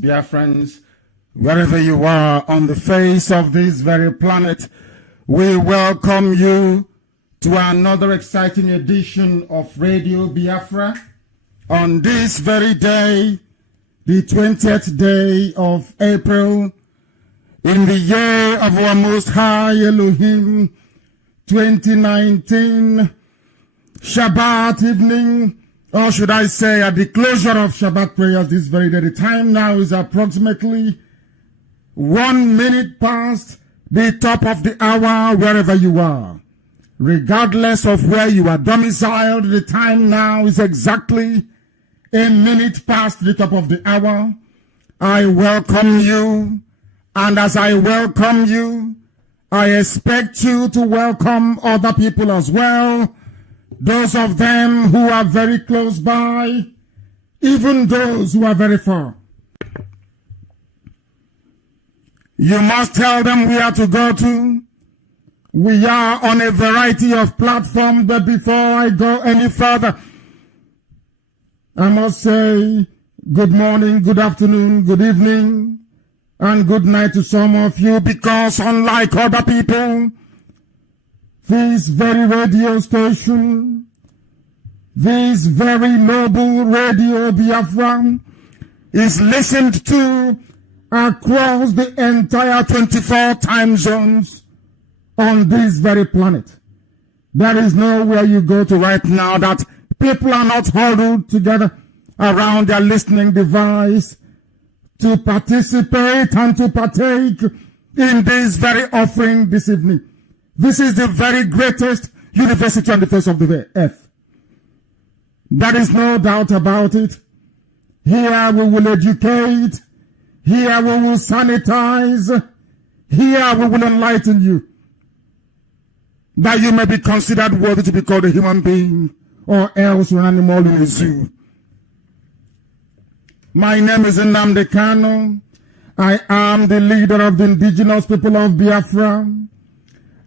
Biafrans, wherever you are on the face of this very planet, we welcome you to another exciting edition of Radio Biafra on this very day, the 20th day of April, in the year of our Most High Elohim, 2019, Shabbat evening, or should I say at the closure of Shabbat prayers this very day. The time now is approximately 1 minute past the top of the hour wherever you are. Regardless of where you are domiciled, the time now is exactly 1 minute past the top of the hour. I welcome you, and as I welcome you, I expect you to welcome other people as well. Those of them who are very close by, even those who are very far. You must tell them where to go to. We are on a variety of platforms, but before I go any further, I must say good morning, good afternoon, good evening, and good night to some of you, because unlike other people, this very radio station, this very noble Radio Biafra is listened to across the entire 24 time zones on this very planet. There is nowhere you go to right now that people are not huddled together around their listening device to participate and to partake in this very offering this evening. This is the very greatest university on the face of the earth. There is no doubt about it. Here we will educate. Here we will sanitize. Here we will enlighten you, that you may be considered worthy to be called a human being, or else an animal in a zoo. My name is Nnamdi Kanu. I am the leader of the indigenous people of Biafra.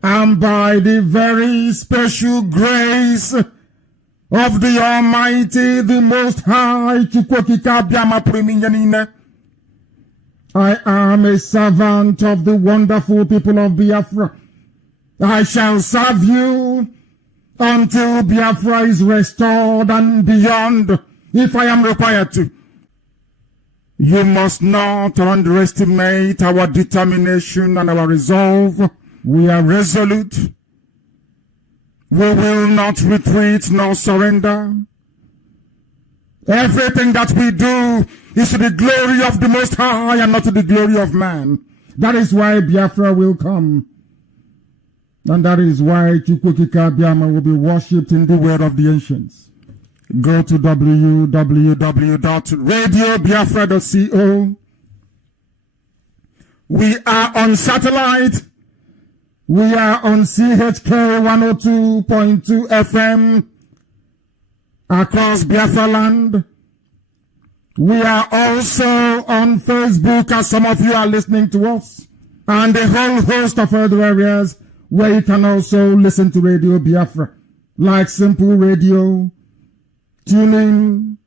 And by the very special grace of the Almighty, the Most High, I am a servant of the wonderful people of Biafra. I shall serve you until Biafra is restored and beyond, if I am required to. You must not underestimate our determination and our resolve. We are resolute. We will not retreat nor surrender. Everything that we do is to the glory of the Most High and not to the glory of man. That is why Biafra will come. And that is why Chukwukika Biama will be worshipped in the word of the ancients. Go to www.radiobiafra.co. We are on satellite. We are on CHK 102.2 FM across Biafra land. We are also on Facebook, as some of you are listening to us, and a whole host of other areas where you can also listen to Radio Biafra, like Simple Radio, TuneIn,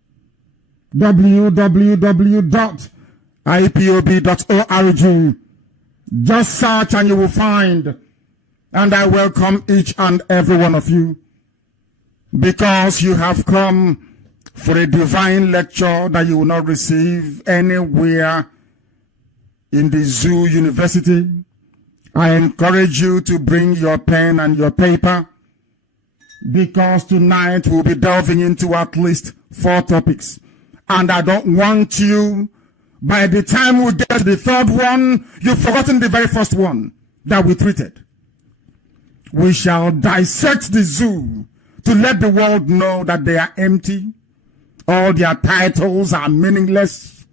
www.ipob.org. Just search and you will find. And I welcome each and every one of you, because you have come for a divine lecture that you will not receive anywhere in the Zoo University. I encourage you to bring your pen and your paper, because tonight we'll be delving into at least 4 topics. And I don't want you, by the time we get to the third one, you've forgotten the very first one that we treated. We shall dissect the zoo to let the world know that they are empty. All their titles are meaningless.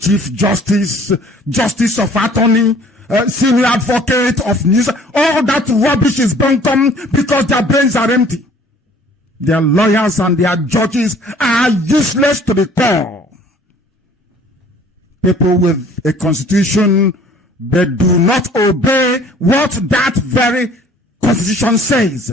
Chief Justice, Justice of Attorney, Senior Advocate of News, all that rubbish is bunkum because their brains are empty. Their lawyers and their judges are useless to the core. People with a constitution but do not obey what that very constitution says.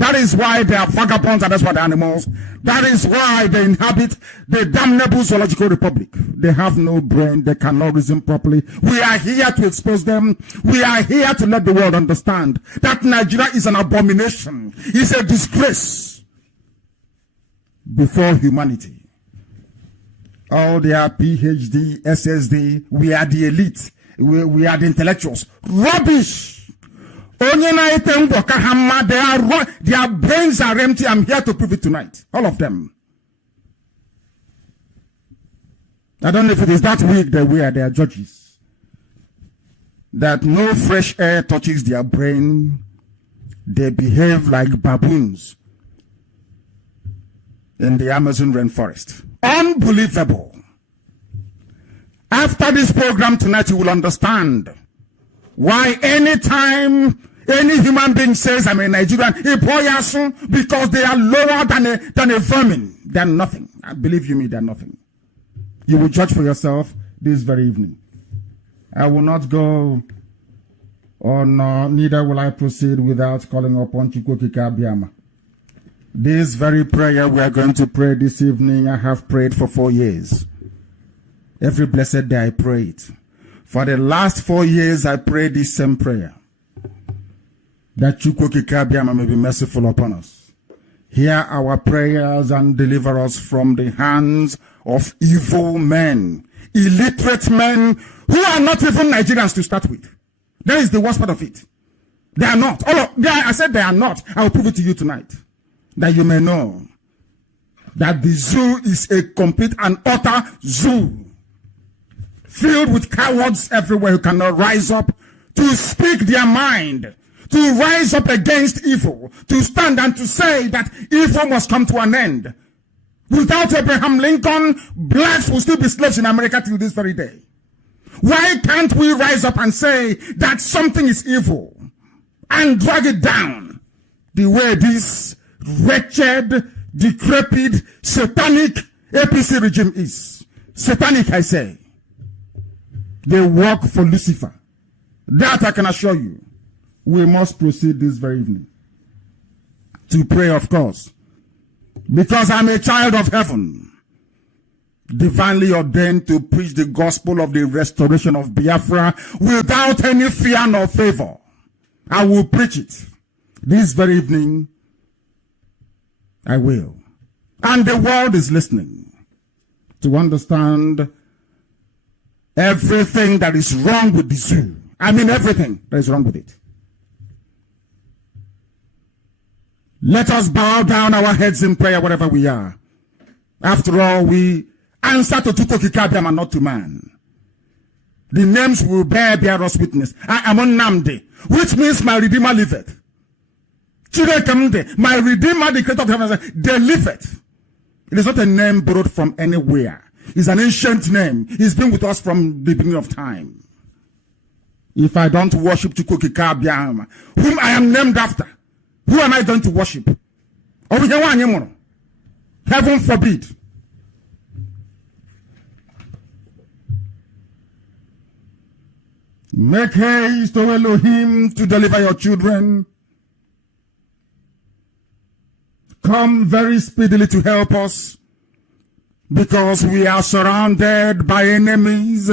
That is why they are vagabonds and that's why they're animals. That is why they inhabit the damnable zoological republic. They have no brain. They cannot reason properly. We are here to expose them. We are here to let the world understand that Nigeria is an abomination. It's a disgrace before humanity. All their PhD, SSD, we are the elite. We are the intellectuals. Rubbish! Their brains are empty. I'm here to prove it tonight. All of them. I don't know if it is that weak that we are their judges. That no fresh air touches their brain. They behave like baboons in the Amazon rainforest. Unbelievable. After this program tonight, you will understand why anytime any human being says I'm a Nigerian, because they are lower than a vermin. They're nothing. Believe you me, they're nothing. You will judge for yourself this very evening. I will not go on, neither will I proceed without calling upon Chukwokika Abiyama. This very prayer we are going to pray this evening, I have prayed for 4 years. Every blessed day I pray it. For the last 4 years, I prayed this same prayer. That Chukwokika Abiyama may be merciful upon us. Hear our prayers and deliver us from the hands of evil men, illiterate men who are not even Nigerians to start with. That is the worst part of it. They are not. I said they are not. I will prove it to you tonight. That you may know that the zoo is a complete and utter zoo. Filled with cowards everywhere who cannot rise up to speak their mind, to rise up against evil, to stand and to say that evil must come to an end. Without Abraham Lincoln, blacks will still be slaves in America till this very day. Why can't we rise up and say that something is evil and drag it down the way this wretched, decrepit, satanic APC regime is? Satanic, I say. They work for Lucifer. That I can assure you. We must proceed this very evening to pray, of course, because I'm a child of heaven, divinely ordained to preach the gospel of the restoration of Biafra without any fear nor favor. I will preach it this very evening. I will. And the world is listening to understand everything that is wrong with the zoo. I mean everything that is wrong with it. Let us bow down our heads in prayer wherever we are. After all, we answer to Chukwokika Abiyama and not to man. The names will bear us witness. I am Nnamdi, which means my Redeemer liveth. Chirekamde, my Redeemer, the Creator of heaven, they liveth. It is not a name borrowed from anywhere. It's an ancient name. It's been with us from the beginning of time. If I don't worship Chukwokika Abiyama, whom I am named after, who am I going to worship? Heaven forbid. Make haste, O Elohim, to deliver your children. Come very speedily to help us, because we are surrounded by enemies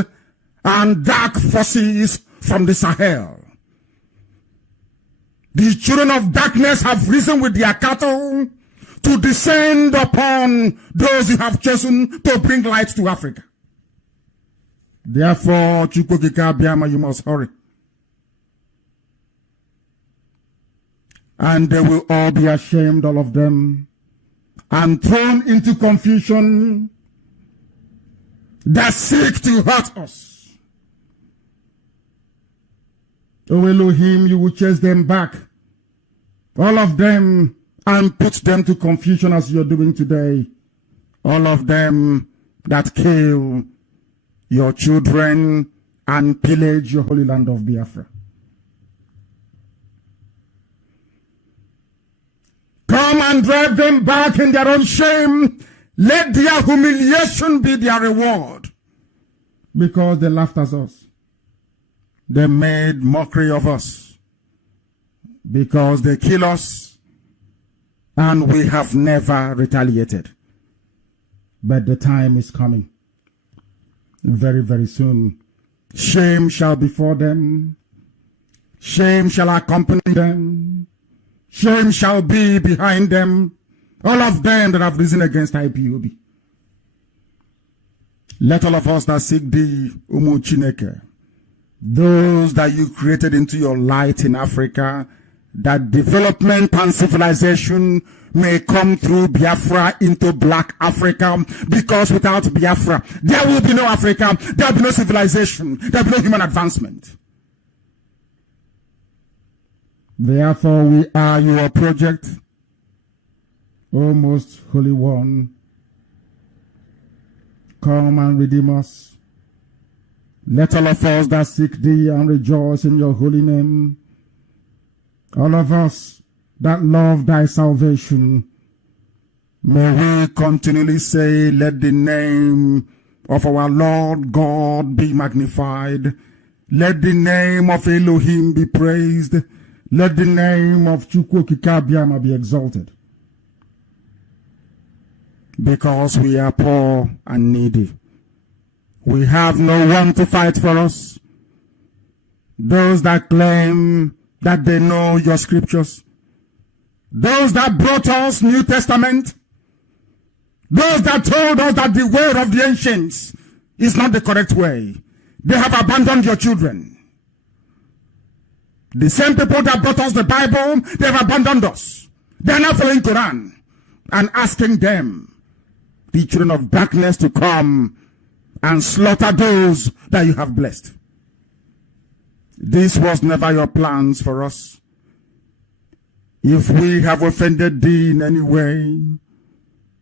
and dark forces from the Sahel. The children of darkness have risen with their cattle to descend upon those you have chosen to bring light to Africa. Therefore, Chukwokika Abiyama, you must hurry. And they will all be ashamed, all of them, and thrown into confusion that seek to hurt us. O Elohim, you will chase them back, all of them, and put them to confusion as you're doing today. All of them that kill your children and pillage your holy land of Biafra. Come and drive them back in their own shame. Let their humiliation be their reward. Because they laughed at us. They made mockery of us. Because they kill us. and we have never retaliated. But the time is coming. Very, very soon. Shame shall befall them. Shame shall accompany them. Shame shall be behind them. All of them that have risen against IPOB. Let all of us that seek thee, Umu Chineke, those that you created into your light in Africa, that development and civilization may come through Biafra into black Africa, because without Biafra, there will be no Africa, there will be no civilization, there will be no human advancement. Therefore, we are your project, O most holy one. Come and redeem us. Let all of us that seek thee and rejoice in your holy name, all of us that love thy salvation, may we continually say, let the name of our Lord God be magnified. Let the name of Elohim be praised. Let the name of Chukwu Okike Abiama be exalted. Because we are poor and needy. We have no one to fight for us. Those that claim that they know your scriptures. Those that brought us New Testament. Those that told us that the way of the ancients is not the correct way. They have abandoned your children. The same people that brought us the Bible, they have abandoned us. They are now following Quran and asking them, the children of darkness, to come and slaughter those that you have blessed. This was never your plans for us. If we have offended thee in any way,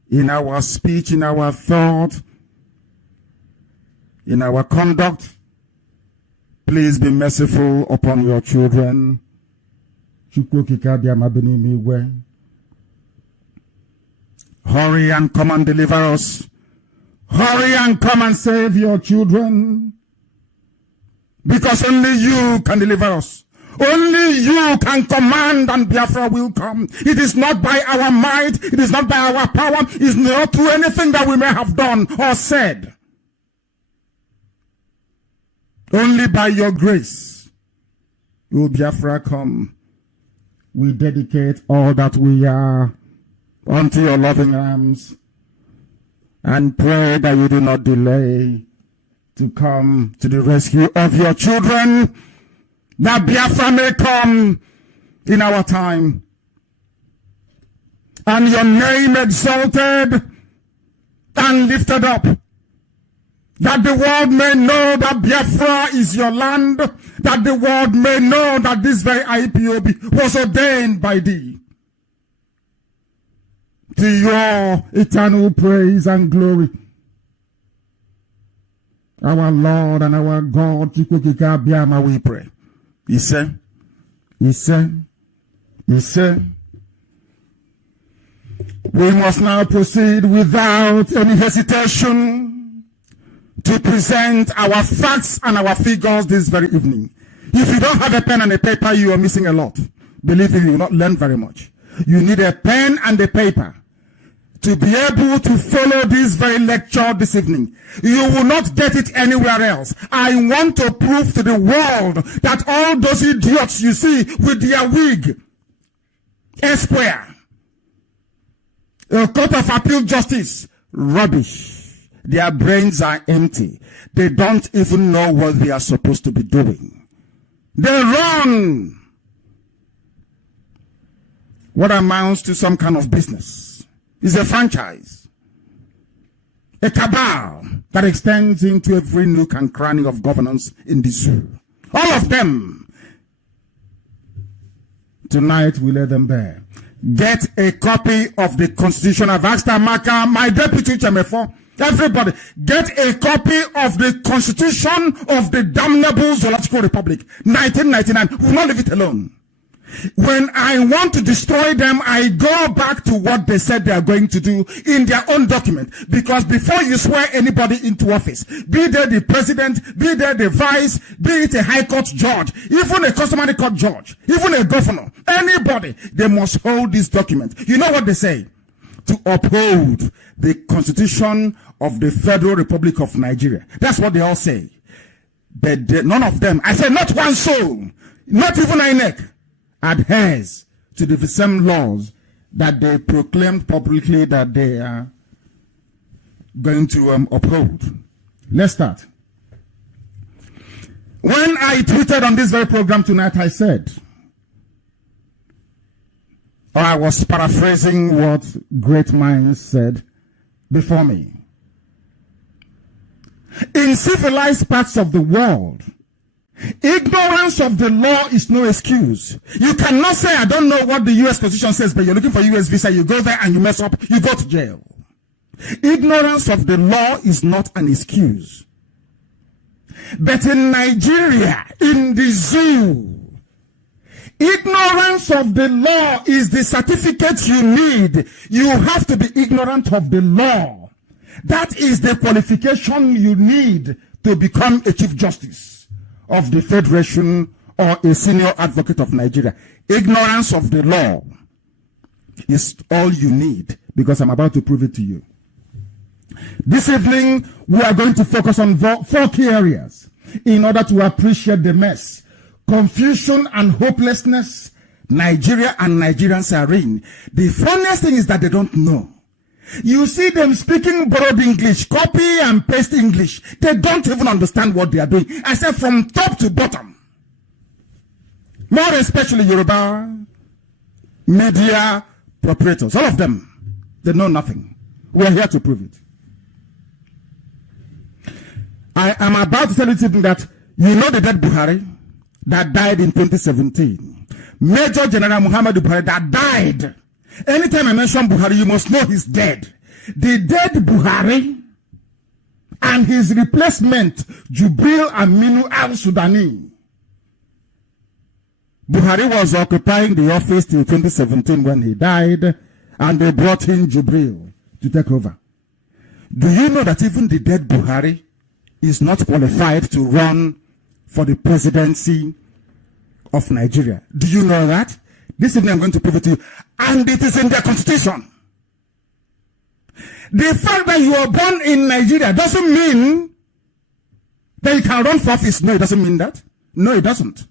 in our speech, in our thought, in our conduct, please be merciful upon your children. Hurry and come and deliver us. Hurry and come and save your children. Because only you can deliver us. Only you can command and Biafra will come. It is not by our might. It is not by our power. It is not through anything that we may have done or said. Only by your grace will Biafra come. We dedicate all that we are unto your loving arms and pray that you do not delay to come to the rescue of your children, that Biafra may come in our time and your name exalted and lifted up, that the world may know that Biafra is your land, that the world may know that this very IPOB was ordained by thee. To your eternal praise and glory, our Lord and our God, Chukwu Okike Abiama, we pray. He said, we must now proceed without any hesitation to present our facts and our figures this very evening. If you don't have a pen and a paper, you are missing a lot. Believe me, you will not learn very much. You need a pen and a paper to be able to follow this very lecture this evening. You will not get it anywhere else. I want to prove to the world that all those idiots you see with their wig, Esquire, a court of appeal justice, rubbish. Their brains are empty. They don't even know what they are supposed to be doing. They run what amounts to some kind of business. It's a franchise, a cabal that extends into every nook and cranny of governance in the zoo. All of them. Tonight we lay them bare. Get a copy of the Constitution. I've asked Amaka, my deputy Chemefo, everybody, get a copy of the Constitution of the damnable Zoological Republic, 1999. We will not leave it alone. When I want to destroy them, I go back to what they said they are going to do in their own document. Because before you swear anybody into office, be they the president, be they the vice, be it a high court judge, even a customary court judge, even a governor, anybody, they must hold this document. You know what they say? To uphold the Constitution of the Federal Republic of Nigeria. That's what they all say. But none of them, I say not one soul, not even INEC, adheres to the same laws that they proclaimed publicly that they are going to uphold. Let's start. When I tweeted on this very program tonight, I said, or I was paraphrasing what great minds said before me. In civilized parts of the world, ignorance of the law is no excuse. You cannot say, I don't know what the U.S. Constitution says, but you're looking for US visa, you go there and you mess up, you go to jail. Ignorance of the law is not an excuse. But in Nigeria, in the zoo, ignorance of the law is the certificate you need. You have to be ignorant of the law. That is the qualification you need to become a Chief Justice of the Federation or a senior advocate of Nigeria. Ignorance of the law is all you need, because I'm about to prove it to you. This evening, we are going to focus on four key areas in order to appreciate the mess, confusion and hopelessness Nigeria and Nigerians are in. The funniest thing is that they don't know. You see them speaking borrowed English, copy and paste English. They don't even understand what they are doing. I said from top to bottom. More especially Yoruba media proprietors. All of them. They know nothing. We are here to prove it. I am about to tell you something that you know the dead Buhari that died in 2017. Major General Muhammadu Buhari that died. Anytime I mention Buhari, you must know he's dead. The dead Buhari and his replacement, Jubril Aminu al-Sudani. Buhari was occupying the office till 2017 when he died, and they brought in Jubril to take over. Do you know that even the dead Buhari is not qualified to run for the presidency of Nigeria? Do you know that? This evening I'm going to prove it to you. And it is in their constitution. The fact that you are born in Nigeria doesn't mean that you can run for office. No, it doesn't mean that. No, it doesn't.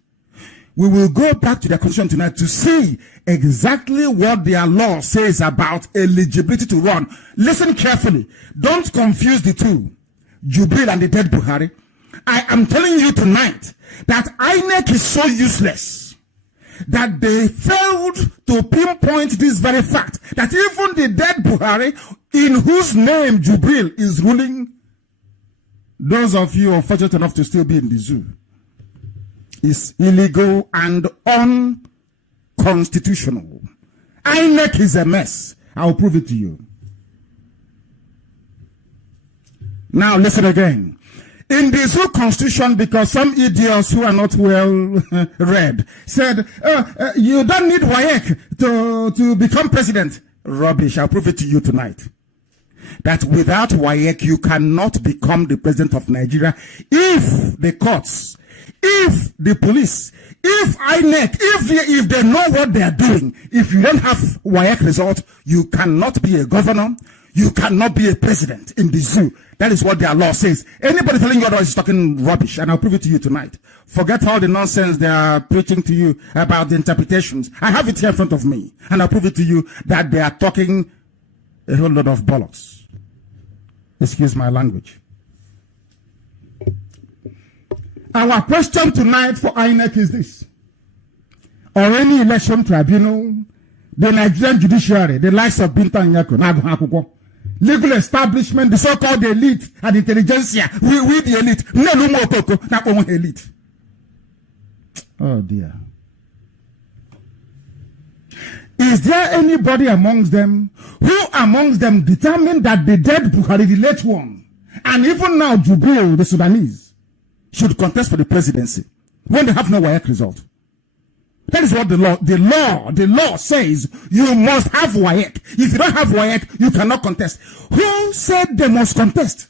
We will go back to their constitution tonight to see exactly what their law says about eligibility to run. Listen carefully. Don't confuse the two, Jubril and the dead Buhari. I am telling you tonight that INEC is so useless that they failed to pinpoint this very fact, that even the dead Buhari, in whose name Jubril is ruling, those of you unfortunate enough to still be in the zoo, is illegal and unconstitutional. INEC is a mess. I'll prove it to you. Now listen again. In the zoo constitution, because some idiots who are not well read said, you don't need WAEC to become president. Rubbish. I'll prove it to you tonight. That without WAEC, you cannot become the president of Nigeria if the courts, if the police, if INEC, if they know what they are doing. If you don't have WAEC result, you cannot be a governor. You cannot be a president in the zoo. That is what their law says. Anybody telling you otherwise is talking rubbish, and I'll prove it to you tonight. Forget all the nonsense they are preaching to you about the interpretations. I have it here in front of me, and I'll prove it to you that they are talking a whole lot of bollocks. Excuse my language. Our question tonight for INEC is this. Or any election tribunal, the Nigerian judiciary, the likes of Binta Nyako, Nago legal establishment, the so-called elite and intelligentsia, we the elite. Elite. Oh dear. Is there anybody amongst them who amongst them determined that the dead Buhari, the late one, and even now Jubril, the Sudanese, should contest for the presidency when they have no WAEC result? That is what the law says. You must have WAEC. If you don't have WAEC, you cannot contest. Who said they must contest?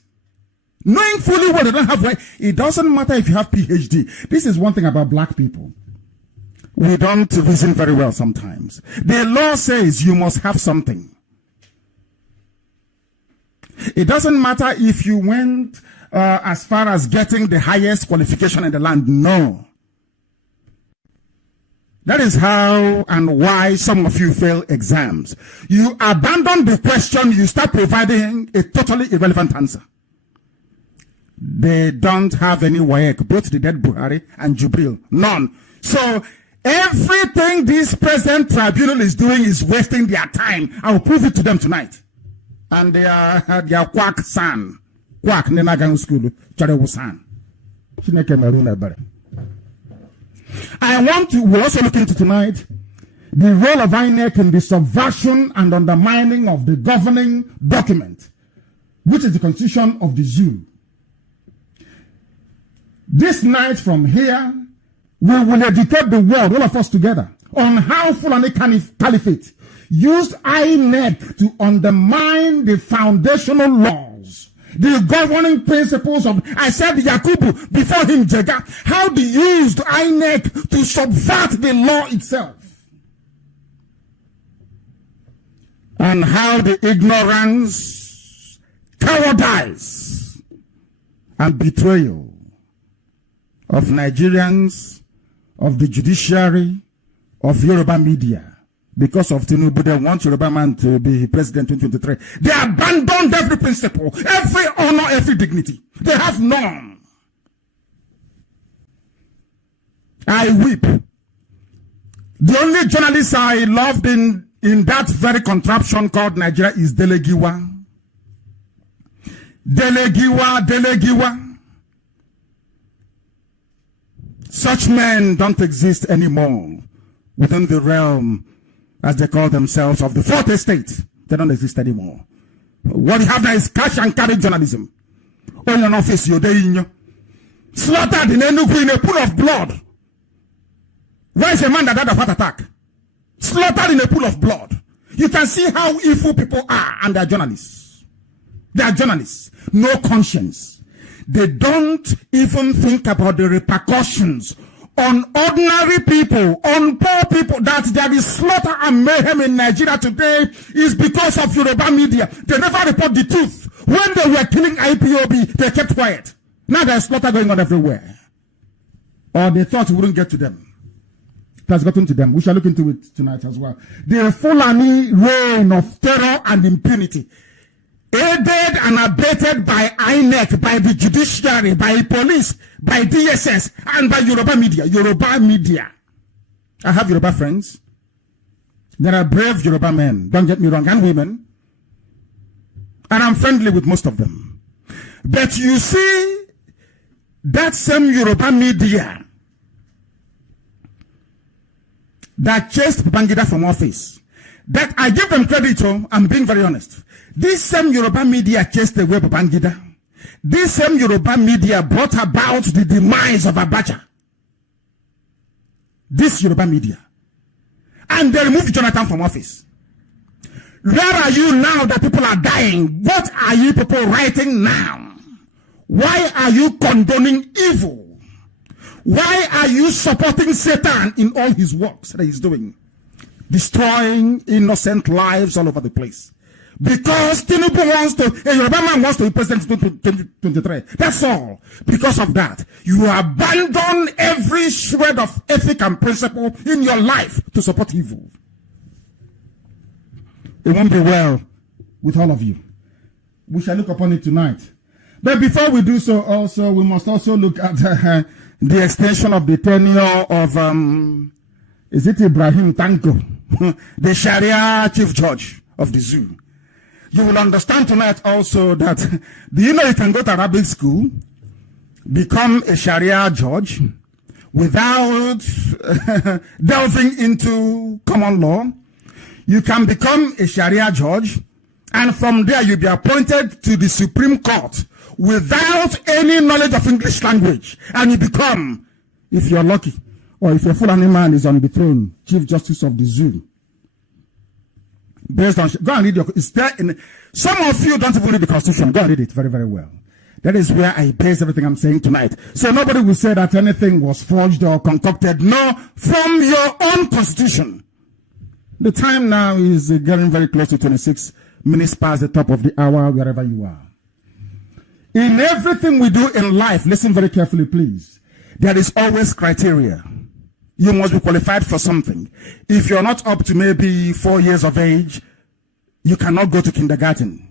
Knowing fully well they don't have WAEC, it doesn't matter if you have PhD. This is one thing about black people. We don't reason very well sometimes. The law says you must have something. It doesn't matter if you went as far as getting the highest qualification in the land. No. That is how and why some of you fail exams. You abandon the question, you start providing a totally irrelevant answer. They don't have any WAEC, both the dead Buhari and Jubril. None. So everything this present tribunal is doing is wasting their time. I will prove it to them tonight. And they are quack san. Quack nenagang school. Charewu san. We'll also look into tonight the role of INEC in the subversion and undermining of the governing document, which is the Constitution of the Zoo. This night from here, we will educate the world, all of us together, on how Fulani Caliphate used INEC to undermine the foundational laws, the governing principles of, I said Yakubu, before him Jega, how they used INEC to subvert the law itself. And how the ignorance, cowardice, and betrayal of Nigerians, of the judiciary, of Yoruba media, because of Tinubu, they want Yoruba man to be president in 2023. They abandoned every principle, every honor, every dignity. They have none. I weep. The only journalist I loved in that very contraption called Nigeria is Delegiwa. Delegiwa. Such men don't exist anymore within the realm, as they call themselves, of the fourth estate. They don't exist anymore. What you have now is cash and carry journalism. On your office, you're there. Slaughtered in Enugu in a pool of blood. Where is a man that had a heart attack? Slaughtered in a pool of blood. You can see how evil people are, and they are journalists. They are journalists. No conscience. They don't even think about the repercussions on ordinary people, on poor people. That there is slaughter and mayhem in Nigeria today is because of Yoruba media. They never report the truth. When they were killing IPOB, they kept quiet. Now there's slaughter going on everywhere. Or they thought it wouldn't get to them. It has gotten to them. We shall look into it tonight as well. The Fulani reign of terror and impunity, aided and abetted by INEC, by the judiciary, by police, by DSS, and by Yoruba media. Yoruba media. I have Yoruba friends. There are brave Yoruba men, don't get me wrong, and women. And I'm friendly with most of them. But you see, that same Yoruba media that chased Babangida from office, that I give them credit to, I'm being very honest. This same Yoruba media chased away Babangida. This same Yoruba media brought about the demise of Abacha. This Yoruba media. And they removed Jonathan from office. Where are you now that people are dying? What are you people writing now? Why are you condoning evil? Why are you supporting Satan in all his works that he's doing? Destroying innocent lives all over the place. Because Tinubu wants to, a Yoruba man wants to be president in 2023. That's all. Because of that, you abandon every shred of ethic and principle in your life to support evil. It won't be well with all of you. We shall look upon it tonight. But before we do so, also, we must also look at the extension of the tenure of, is it Ibrahim Tanko, the Sharia chief judge of the zoo. You will understand tonight also that, do you know you can go to Arabic school, become a Sharia judge, without delving into common law? You can become a Sharia judge, and from there you'll be appointed to the Supreme Court without any knowledge of English language. And you become, if you're lucky, or if a Fulani man is on the throne, Chief Justice of the Zoo. Based on, go and read your, it's there in, some of you don't even read the Constitution. Go and read it very, very well. That is where I base everything I'm saying tonight. So nobody will say that anything was forged or concocted. No, from your own Constitution. The time now is getting very close to 26 minutes past the top of the hour, wherever you are. In everything we do in life, listen very carefully, please. There is always criteria. You must be qualified for something. If you're not up to maybe 4 years of age, you cannot go to kindergarten.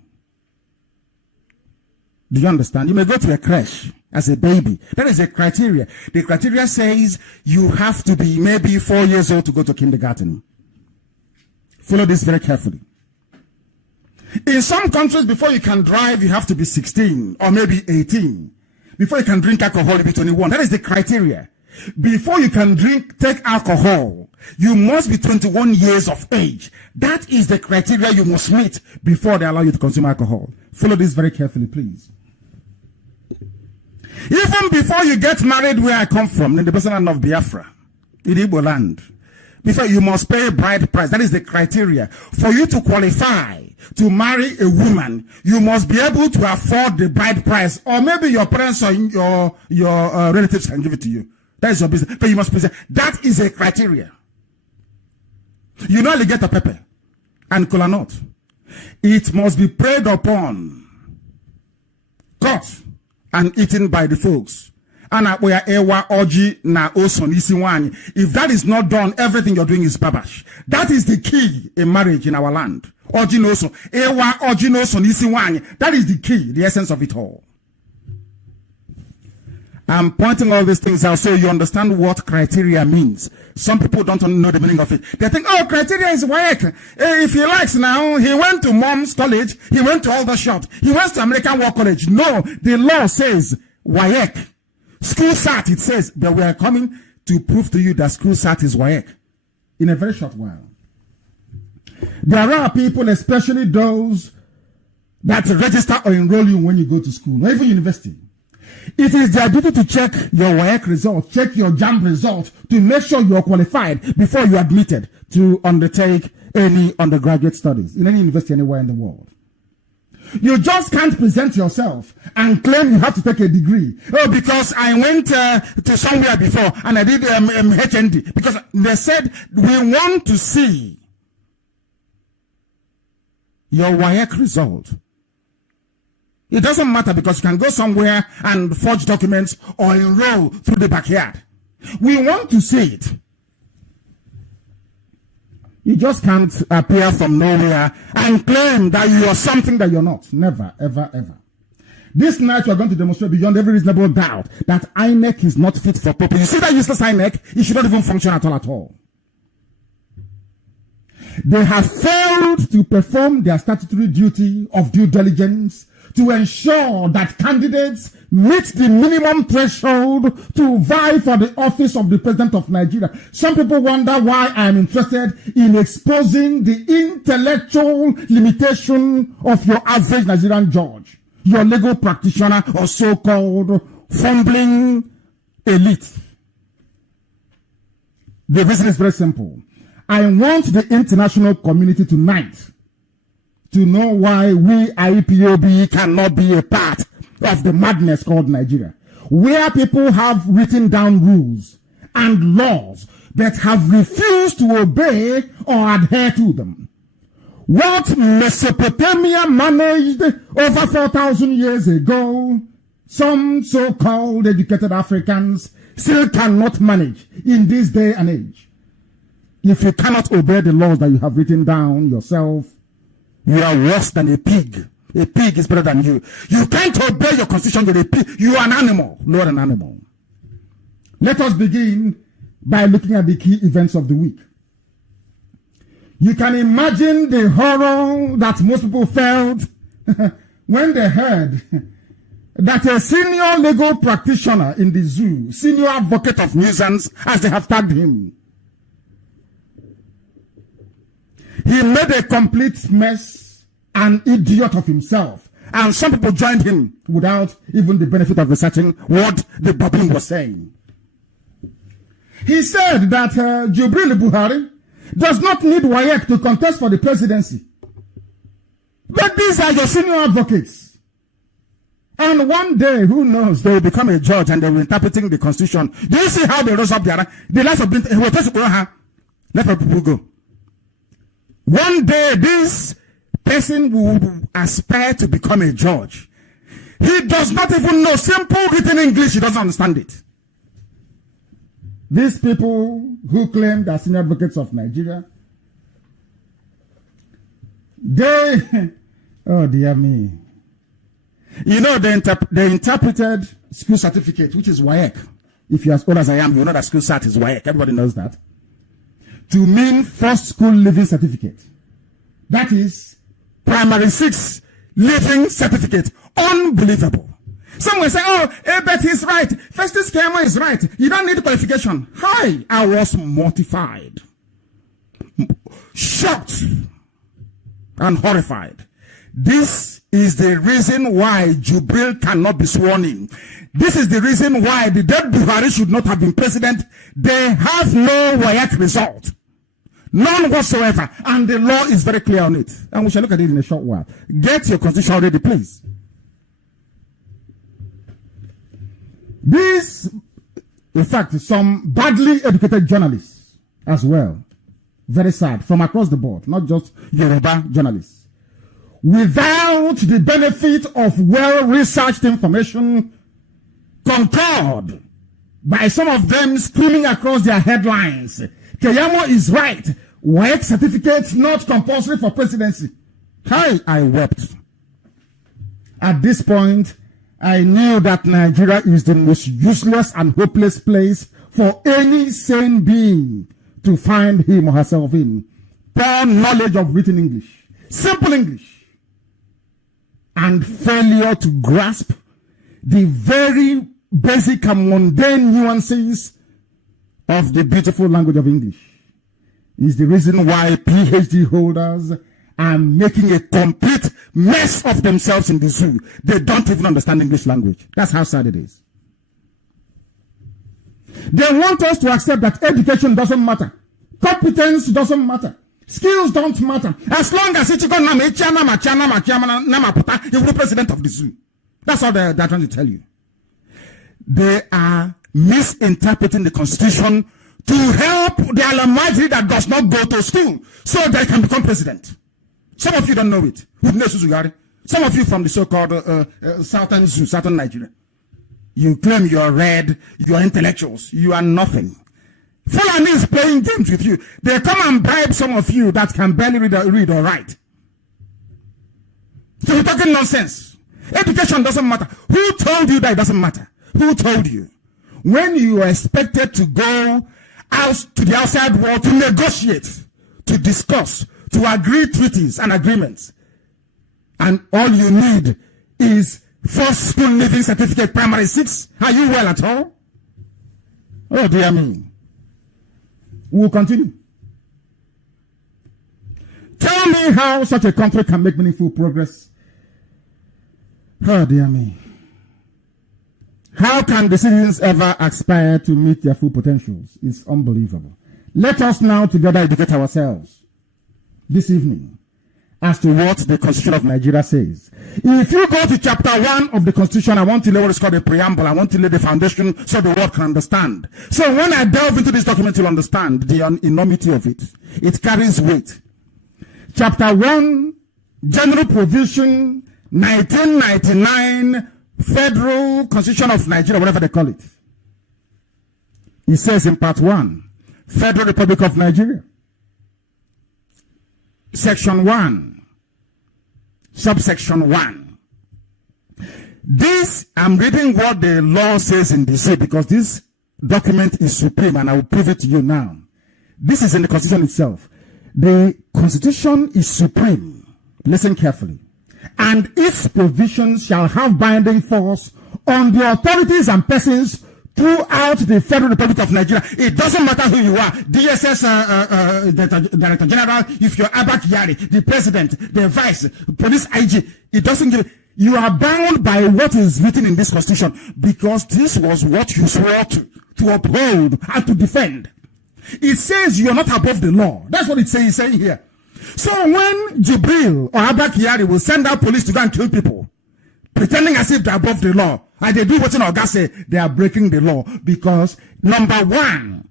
Do you understand? You may go to a creche as a baby. That is a criteria. The criteria says you have to be maybe 4 years old to go to kindergarten. Follow this very carefully. In some countries, before you can drive, you have to be 16 or maybe 18. Before you can drink alcohol, you be 21. That is the criteria. Before you can take alcohol, you must be 21 years of age. That is the criteria you must meet before they allow you to consume alcohol. Follow this very carefully, please. Even before you get married where I come from, in the Basin of Biafra, in Igbo land, before you must pay a bride price. That is the criteria. For you to qualify to marry a woman, you must be able to afford the bride price, or maybe your parents or your relatives can give it to you. That is your business. But you must present. That is a criteria. You know alligator pepper and kola nut. It must be preyed upon, caught, and eaten by the folks. If that is not done, everything you're doing is babash. That is the key in marriage in our land. That is the key, the essence of it all. I'm pointing all these things out so you understand what criteria means. Some people don't know the meaning of it. They think, oh, criteria is WAEC. If he likes now, he went to mom's college, he went to all the shops, he went to American War College. No, the law says WAEC. School SAT, it says, but we are coming to prove to you that school SAT is WAEC in a very short while. There are people, especially those that register or enroll you when you go to school, or even university. It is their duty to check your WAEC result, check your JAMB result, to make sure you are qualified before you are admitted to undertake any undergraduate studies in any university anywhere in the world. You just can't present yourself and claim you have to take a degree. Oh, because I went to somewhere before and I did HND. Because they said, we want to see your WAEC result. It doesn't matter because you can go somewhere and forge documents or enroll through the backyard. We want to see it. You just can't appear from nowhere and claim that you are something that you're not. Never, ever, ever. This night we are going to demonstrate beyond every reasonable doubt that INEC is not fit for purpose. You see that useless INEC? It should not even function at all. They have failed to perform their statutory duty of due diligence to ensure that candidates meet the minimum threshold to vie for the office of the President of Nigeria. Some people wonder why I am interested in exposing the intellectual limitation of your average Nigerian judge, your legal practitioner, or so-called fumbling elite. The reason is very simple. I want the international community tonight to know why we IPOB cannot be a part of the madness called Nigeria, where people have written down rules and laws that have refused to obey or adhere to them. What Mesopotamia managed over 4,000 years ago, some so-called educated Africans still cannot manage in this day and age. If you cannot obey the laws that you have written down yourself, you are worse than a pig. A pig is better than you. You can't obey your constitution with a pig. You are an animal, not an animal. Let us begin by looking at the key events of the week. You can imagine the horror that most people felt when they heard that a senior legal practitioner in the zoo, senior advocate of nuisance, as they have tagged him, he made a complete mess, an idiot of himself. And some people joined him without even the benefit of researching what the baboon was saying. He said that Jubril Buhari does not need WAEC to contest for the presidency. But these are your senior advocates. And one day, who knows, they will become a judge and they will interpreting the constitution. Do you see how they rose up there? The life of let people go. One day, this person will aspire to become a judge. He does not even know simple written English. He doesn't understand it. These people who claim they're senior advocates of Nigeria, they, oh dear me. You know, they interpreted school certificate, which is WAEC. If you're as old as I am, you know that school cert is WAEC. Everybody knows that. To mean first school living certificate. That is primary 6 living certificate. Unbelievable. Some will say, oh, but he's right. First schema is right. You don't need qualification. Hi, I was mortified, shocked, and horrified. This is the reason why Jubril cannot be sworn in. This is the reason why the dead Buhari should not have been president. They have no WAEC result. None whatsoever. And the law is very clear on it. And we shall look at it in a short while. Get your constitution ready, please. This, in fact, some badly educated journalists as well. Very sad. From across the board. Not just Yoruba journalists. Without the benefit of well-researched information, concurred by some of them screaming across their headlines, Keyamo is right. WAEC certificates not compulsory for presidency. Hi, I wept. At this point, I knew that Nigeria is the most useless and hopeless place for any sane being to find him or herself in. Poor knowledge of written English, simple English, and failure to grasp the very basic and mundane nuances of the beautiful language of English is the reason why PhD holders are making a complete mess of themselves in the zoo. They don't even understand English language. That's how sad it is. They want us to accept that education doesn't matter. Competence doesn't matter. Skills don't matter. As long as it's going to be president of the zoo. That's all they're trying to tell you. They are misinterpreting the constitution to help the almighty that does not go to school so they can become president. Some of you don't know it. Some of you from the so-called southern zoo, southern Nigeria. You claim you are read, you are intellectuals. You are nothing. Fulani is playing games with you. They come and bribe some of you that can barely read or write. So you're talking nonsense. Education doesn't matter. Who told you that it doesn't matter? Who told you? When you are expected to go out to the outside world to negotiate, to discuss, to agree treaties and agreements, and all you need is first school living certificate, primary 6, are you well at all? Oh dear me. We'll continue. Tell me how such a country can make meaningful progress. Oh dear me. How can the citizens ever aspire to meet their full potentials? It's unbelievable. Let us now together educate ourselves this evening as to what the Constitution of Nigeria says. If you go to chapter 1 of the Constitution, I want to lay what is called a preamble. I want to lay the foundation so the world can understand. So when I delve into this document, you'll understand the enormity of it. It carries weight. Chapter 1, General Provision, 1999, Federal Constitution of Nigeria, whatever they call it. It says in part 1, Federal Republic of Nigeria. Section 1. Subsection 1. This, I'm reading what the law says in DC because this document is supreme and I will prove it to you now. This is in the Constitution itself. The Constitution is supreme. Listen carefully. And its provisions shall have binding force on the authorities and persons throughout the Federal Republic of Nigeria. It doesn't matter who you are, DSS Director General, if you're Abba Kyari, the President, the Vice, Police IG, it doesn't give. You are bound by what is written in this Constitution, because this was what you swore to uphold and to defend. It says you are not above the law. That's what it's saying here. So when Jibril or Abba Kyari will send out police to go and kill people, pretending as if they're above the law, and they do what Oga say, they are breaking the law. Because number one,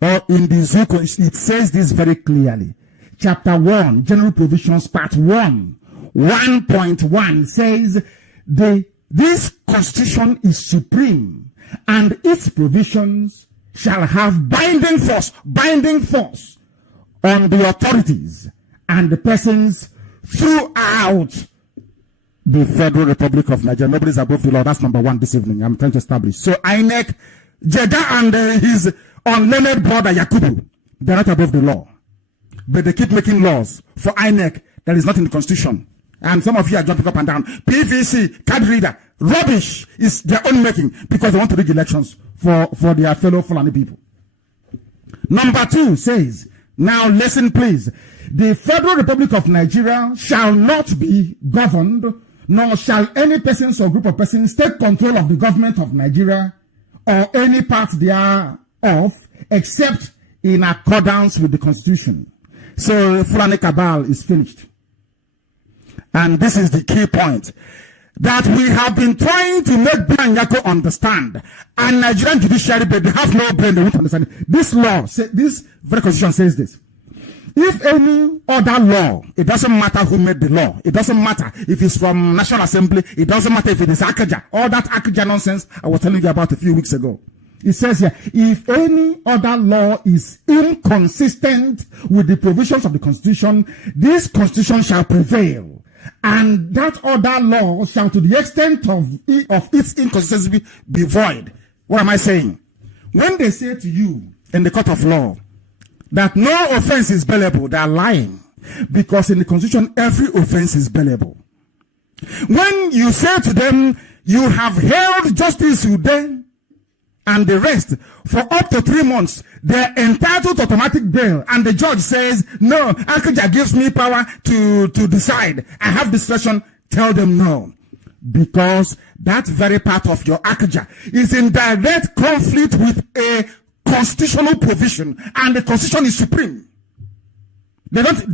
or in the Zuko, it says this very clearly. Chapter 1, General Provisions, Part 1, 1.1 says, this Constitution is supreme, and its provisions shall have binding force on the authorities and the persons throughout the Federal Republic of Nigeria. Nobody's above the law. That's number one this evening. I'm trying to establish. So INEC, Jeddah and his unlearned brother Yakubu, they're not above the law. But they keep making laws for INEC that is not in the Constitution. And some of you are jumping up and down. PVC, card reader, rubbish is their own making, because they want to rig elections for their fellow Fulani people. Number 2 says, now listen please, the Federal Republic of Nigeria shall not be governed, nor shall any persons or group of persons take control of the government of Nigeria or any part thereof, except in accordance with the Constitution. So Fulani Cabal is finished. And this is the key point that we have been trying to make Nyako understand. And Nigerian judiciary, but they have no brain, they won't understand it. This law, this very Constitution says this. If any other law, it doesn't matter who made the law. It doesn't matter if it's from National Assembly. It doesn't matter if it is Akaja. All that Akaja nonsense I was telling you about a few weeks ago. It says here, if any other law is inconsistent with the provisions of the Constitution, this Constitution shall prevail. And that other law shall, to the extent of its inconsistency, be void. What am I saying? When they say to you in the court of law that no offense is bailable, they are lying. Because in the Constitution, every offense is bailable. When you say to them, you have held Justice Ude and the rest for up to 3 months, they're entitled to automatic bail, and the judge says, no, Akaja gives me power to decide. I have discretion. Tell them no. Because that very part of your Akaja is in direct conflict with a constitutional provision, and the Constitution is supreme.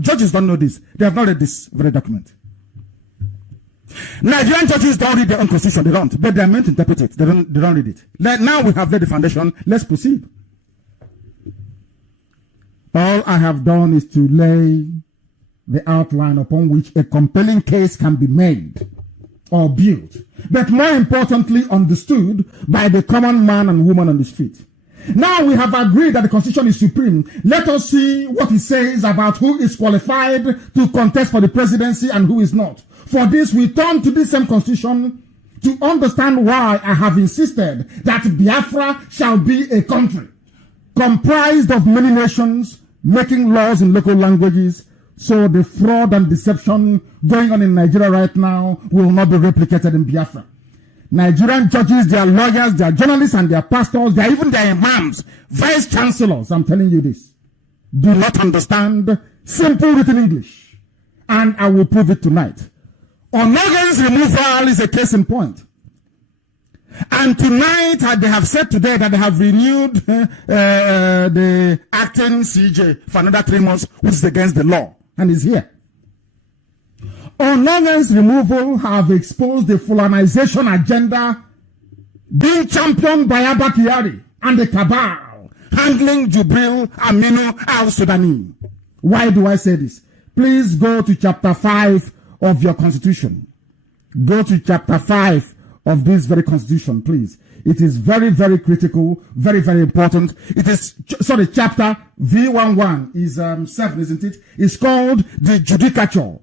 Judges don't know this. They have not read this very document. Nigerian judges don't read their own Constitution. They don't. But they are meant to interpret it. They don't read it. Now we have laid the foundation. Let's proceed. All I have done is to lay the outline upon which a compelling case can be made or built, but more importantly understood by the common man and woman on the street. Now we have agreed that the Constitution is supreme. Let us see what it says about who is qualified to contest for the presidency and who is not. For this, we turn to this same Constitution to understand why I have insisted that Biafra shall be a country comprised of many nations making laws in local languages, so the fraud and deception going on in Nigeria right now will not be replicated in Biafra. Nigerian judges, their lawyers, their journalists, and their pastors, even their imams, vice chancellors, I'm telling you this, do not understand simple written English. And I will prove it tonight. Onogen's removal is a case in point. And tonight, they have said today that they have renewed the acting CJ for another 3 months, which is against the law, and is here. Onogen's removal have exposed the Fulanization agenda being championed by Abba Kyari and the cabal handling Jibril Aminu al-Sudani. Why do I say this? Please go to chapter 5 of your Constitution. Go to chapter 5 of this very Constitution, please. It is very, very critical, very, very important. It is, sorry, chapter V11 is 7, isn't it? It's called the Judicature,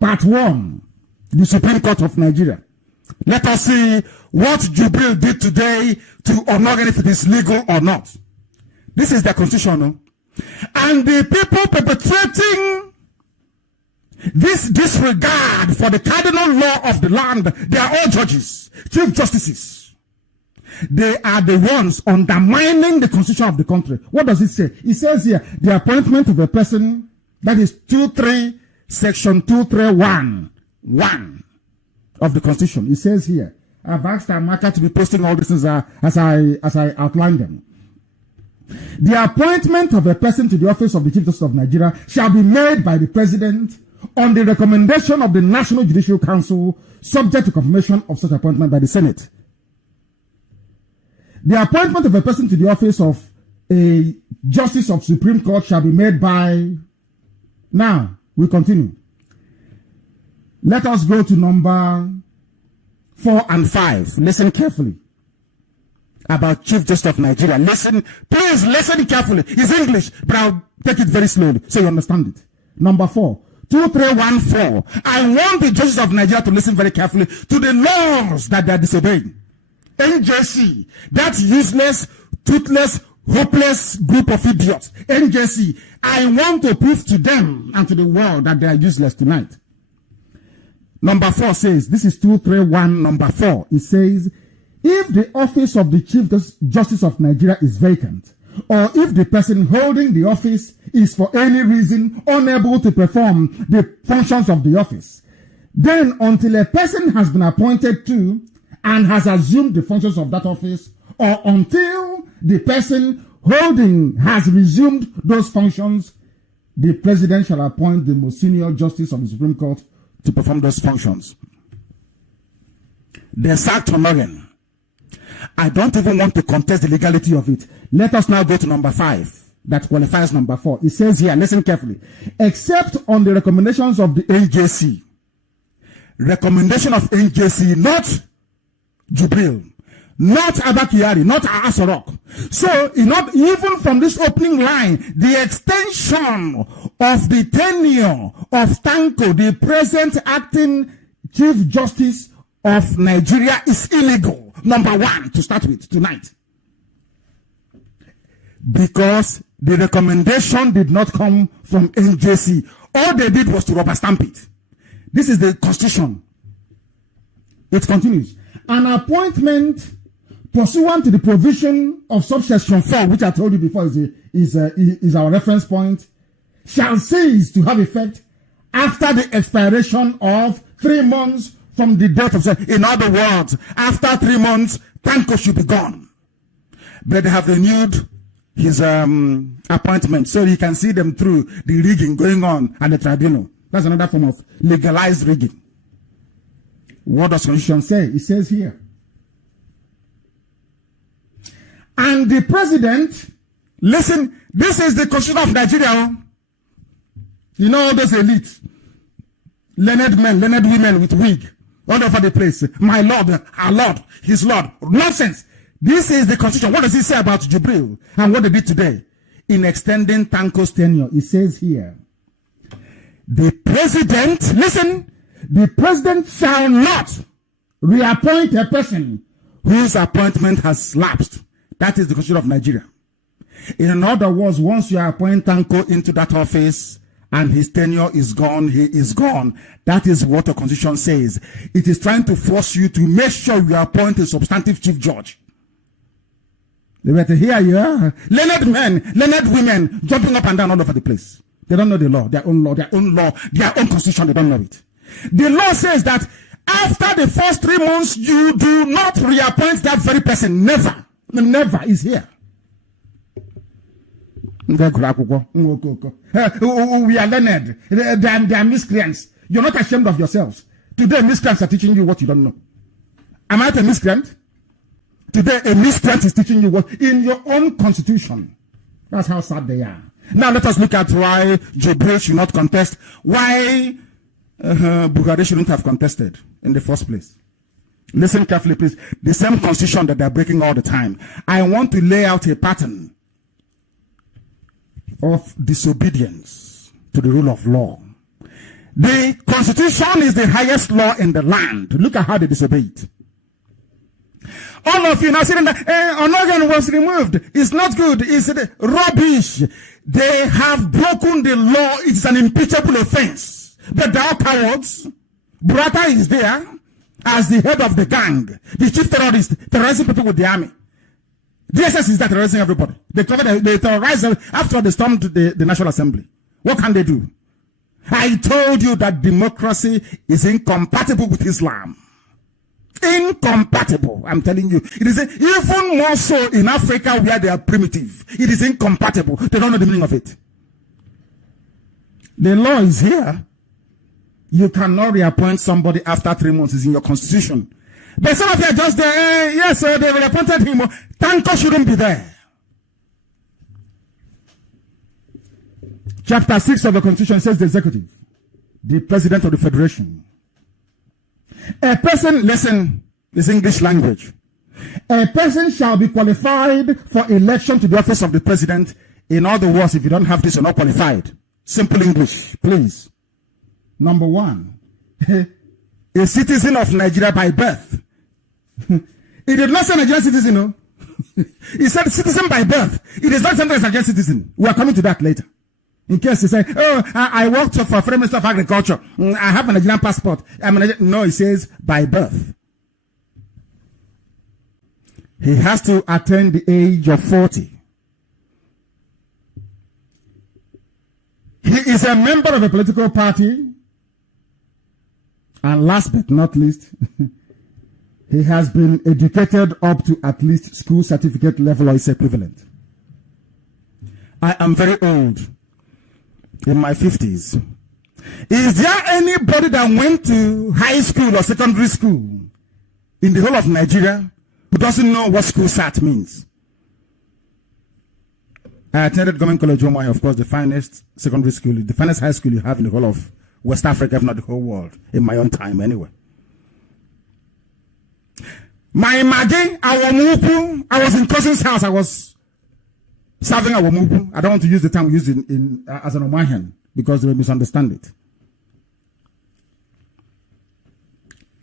Part 1, the Supreme Court of Nigeria. Let us see what Jibril did today to Onogen, if it is legal or not. This is the Constitution, no? And the people perpetrating this disregard for the cardinal law of the land, they are all judges, chief justices. They are the ones undermining the constitution of the country. What does it say? It says here, the appointment of a person, that is 23, section 231, 1 of the constitution. It says here, I've asked Amaka to be posting all these things as I outline them. The appointment of a person to the office of the Chief Justice of Nigeria shall be made by the President on the recommendation of the National Judicial Council, subject to confirmation of such appointment by the Senate. The appointment of a person to the office of a Justice of Supreme Court shall be made by... Now, we continue. Let us go to number 4 and 5. Listen carefully. About Chief Justice of Nigeria. Listen, please listen carefully. It's English, but I'll take it very slowly so you understand it. Number 4. 2314. I want the judges of Nigeria to listen very carefully to the laws that they are disobeying. NJC, that useless, toothless, hopeless group of idiots. NJC, I want to prove to them and to the world that they are useless tonight. Number 4 says, this is 231 number 4. It says, if the office of the Chief Justice of Nigeria is vacant, or if the person holding the office is for any reason unable to perform the functions of the office, then until a person has been appointed to and has assumed the functions of that office, or until the person holding has resumed those functions, the President shall appoint the most senior justice of the Supreme Court to perform those functions. They sacked Onogen. I don't even want to contest the legality of it. Let us now go to number 5 that qualifies number 4. It says here, listen carefully, except on the recommendations of the NJC. Recommendation of NJC, not Jubril, not Abakari, not Asorok. So, even from this opening line, the extension of the tenure of Tanko, the present acting Chief Justice of Nigeria, is illegal. Number 1, to start with tonight. Because the recommendation did not come from NJC. All they did was to rubber stamp it. This is the constitution. It continues. An appointment pursuant to the provision of subsection 4, which I told you before is our reference point, shall cease to have effect after the expiration of 3 months from the date of... In other words, after 3 months, Tanko should be gone. But they have renewed his appointment so you can see them through the rigging going on at the tribunal. That's another form of legalized rigging. What does Constitution say? It says here, and the President, listen, this is the Constitution of Nigeria. You know all those elites, learned men, learned women with wig all over the place. My Lord, our Lord, his Lord. Nonsense. This is the Constitution. What does it say about Jubril and what they did today? In extending Tanko's tenure, it says here, the President, listen, the President shall not reappoint a person whose appointment has lapsed. That is the Constitution of Nigeria. In other words, once you appoint Tanko into that office and his tenure is gone, he is gone. That is what the Constitution says. It is trying to force you to make sure you appoint a substantive chief judge. But here you are, learned men, learned women, jumping up and down all over the place. They don't know the law, their own law, their own law, their own constitution, they don't know it. The law says that after the first 3 months, you do not reappoint that very person. Never. Never is here. We are learned. They are miscreants. You're not ashamed of yourselves. Today, miscreants are teaching you what you don't know. Am I a miscreant? Today, a miscreant is teaching you what in your own constitution. That's how sad they are. Now, let us look at why Jubril should not contest. Why Buhari shouldn't have contested in the first place. Listen carefully, please. The same constitution that they're breaking all the time. I want to lay out a pattern of disobedience to the rule of law. The constitution is the highest law in the land. Look at how they disobey it. All of you now saying that Onogen was removed. It's not good. It's rubbish. They have broken the law. It's an impeachable offense. But they are cowards. Burata is there. as the head of the gang, the chief terrorist, terrorizing people with the army. DSS is that terrorizing everybody. They terrorize after they stormed the National Assembly. What can they do? I told you that democracy is incompatible with Islam. Incompatible, I'm telling you. It is even more so in Africa where they are primitive. It is incompatible. They don't know the meaning of it. The law is here. You cannot reappoint somebody after 3 months. It's in your constitution. But some of you are just there. Yes, they reappointed him. Tanko shouldn't be there. Chapter 6 of the Constitution says the executive, the president of the federation. A person, listen, this English language. A person shall be qualified for election to the office of the president. In other words, if you don't have this, you're not qualified. Simple English, please. Number 1, a citizen of Nigeria by birth. He did not say Nigerian citizen, no. He said citizen by birth. It is not something as Nigerian citizen. We are coming to that later. In case he say, oh, I worked for Prime Minister of Agriculture. I have a Nigerian passport. No, he says by birth. He has to attain the age of 40. He is a member of a political party. And last but not least, he has been educated up to at least school certificate level or its equivalent. I am very old, in my 50s. Is there anybody that went to high school or secondary school in the whole of Nigeria who doesn't know what school SAT means? I attended Government College Umuahia, of course, the finest secondary school, the finest high school you have in the whole of West Africa, if not the whole world, in my own time anyway. My Magi, Awamupu, I was in cousin's house, I was serving Awamupu. I don't want to use the term we use as an Umuahian because they will misunderstand it.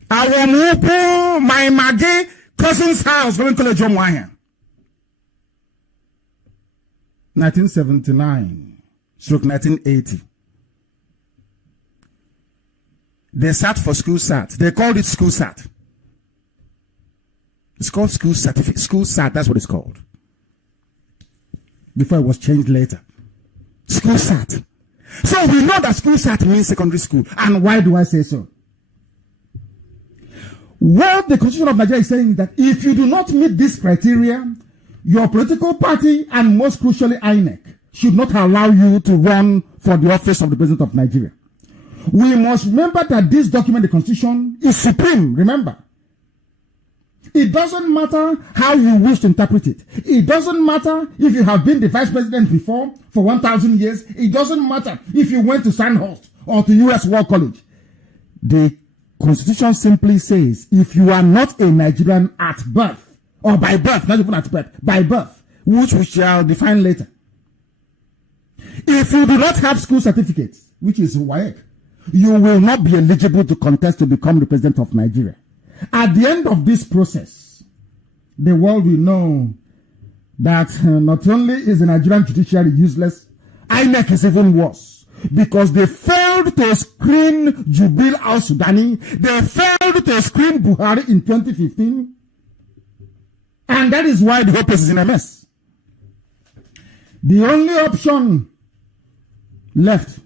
Awamupu, my Magi, cousin's house, Government College Umuahia. 1979/1980. They sat for school SAT. They called it school SAT. It's called school certificate. School SAT, that's what it's called. Before it was changed later. School SAT. So we know that school SAT means secondary school. And why do I say so? What the Constitution of Nigeria is saying is that if you do not meet this criteria, your political party and most crucially INEC should not allow you to run for the office of the President of Nigeria. We must remember that this document, the Constitution, is supreme. Remember, it doesn't matter how you wish to interpret it. It doesn't matter if you have been the vice president before for 1,000 years. It doesn't matter if you went to Sandhurst or to US War College. The Constitution simply says if you are not a Nigerian at birth, or by birth, not even at birth, by birth, which we shall define later. If you do not have school certificates, which is WAEC, you will not be eligible to contest to become the president of Nigeria. At the end of this process, the world will know that not only is the Nigerian judiciary useless, INEC is even worse. Because they failed to screen Jubril al-Sudani, they failed to screen Buhari in 2015, and that is why the whole place is in a mess. The only option left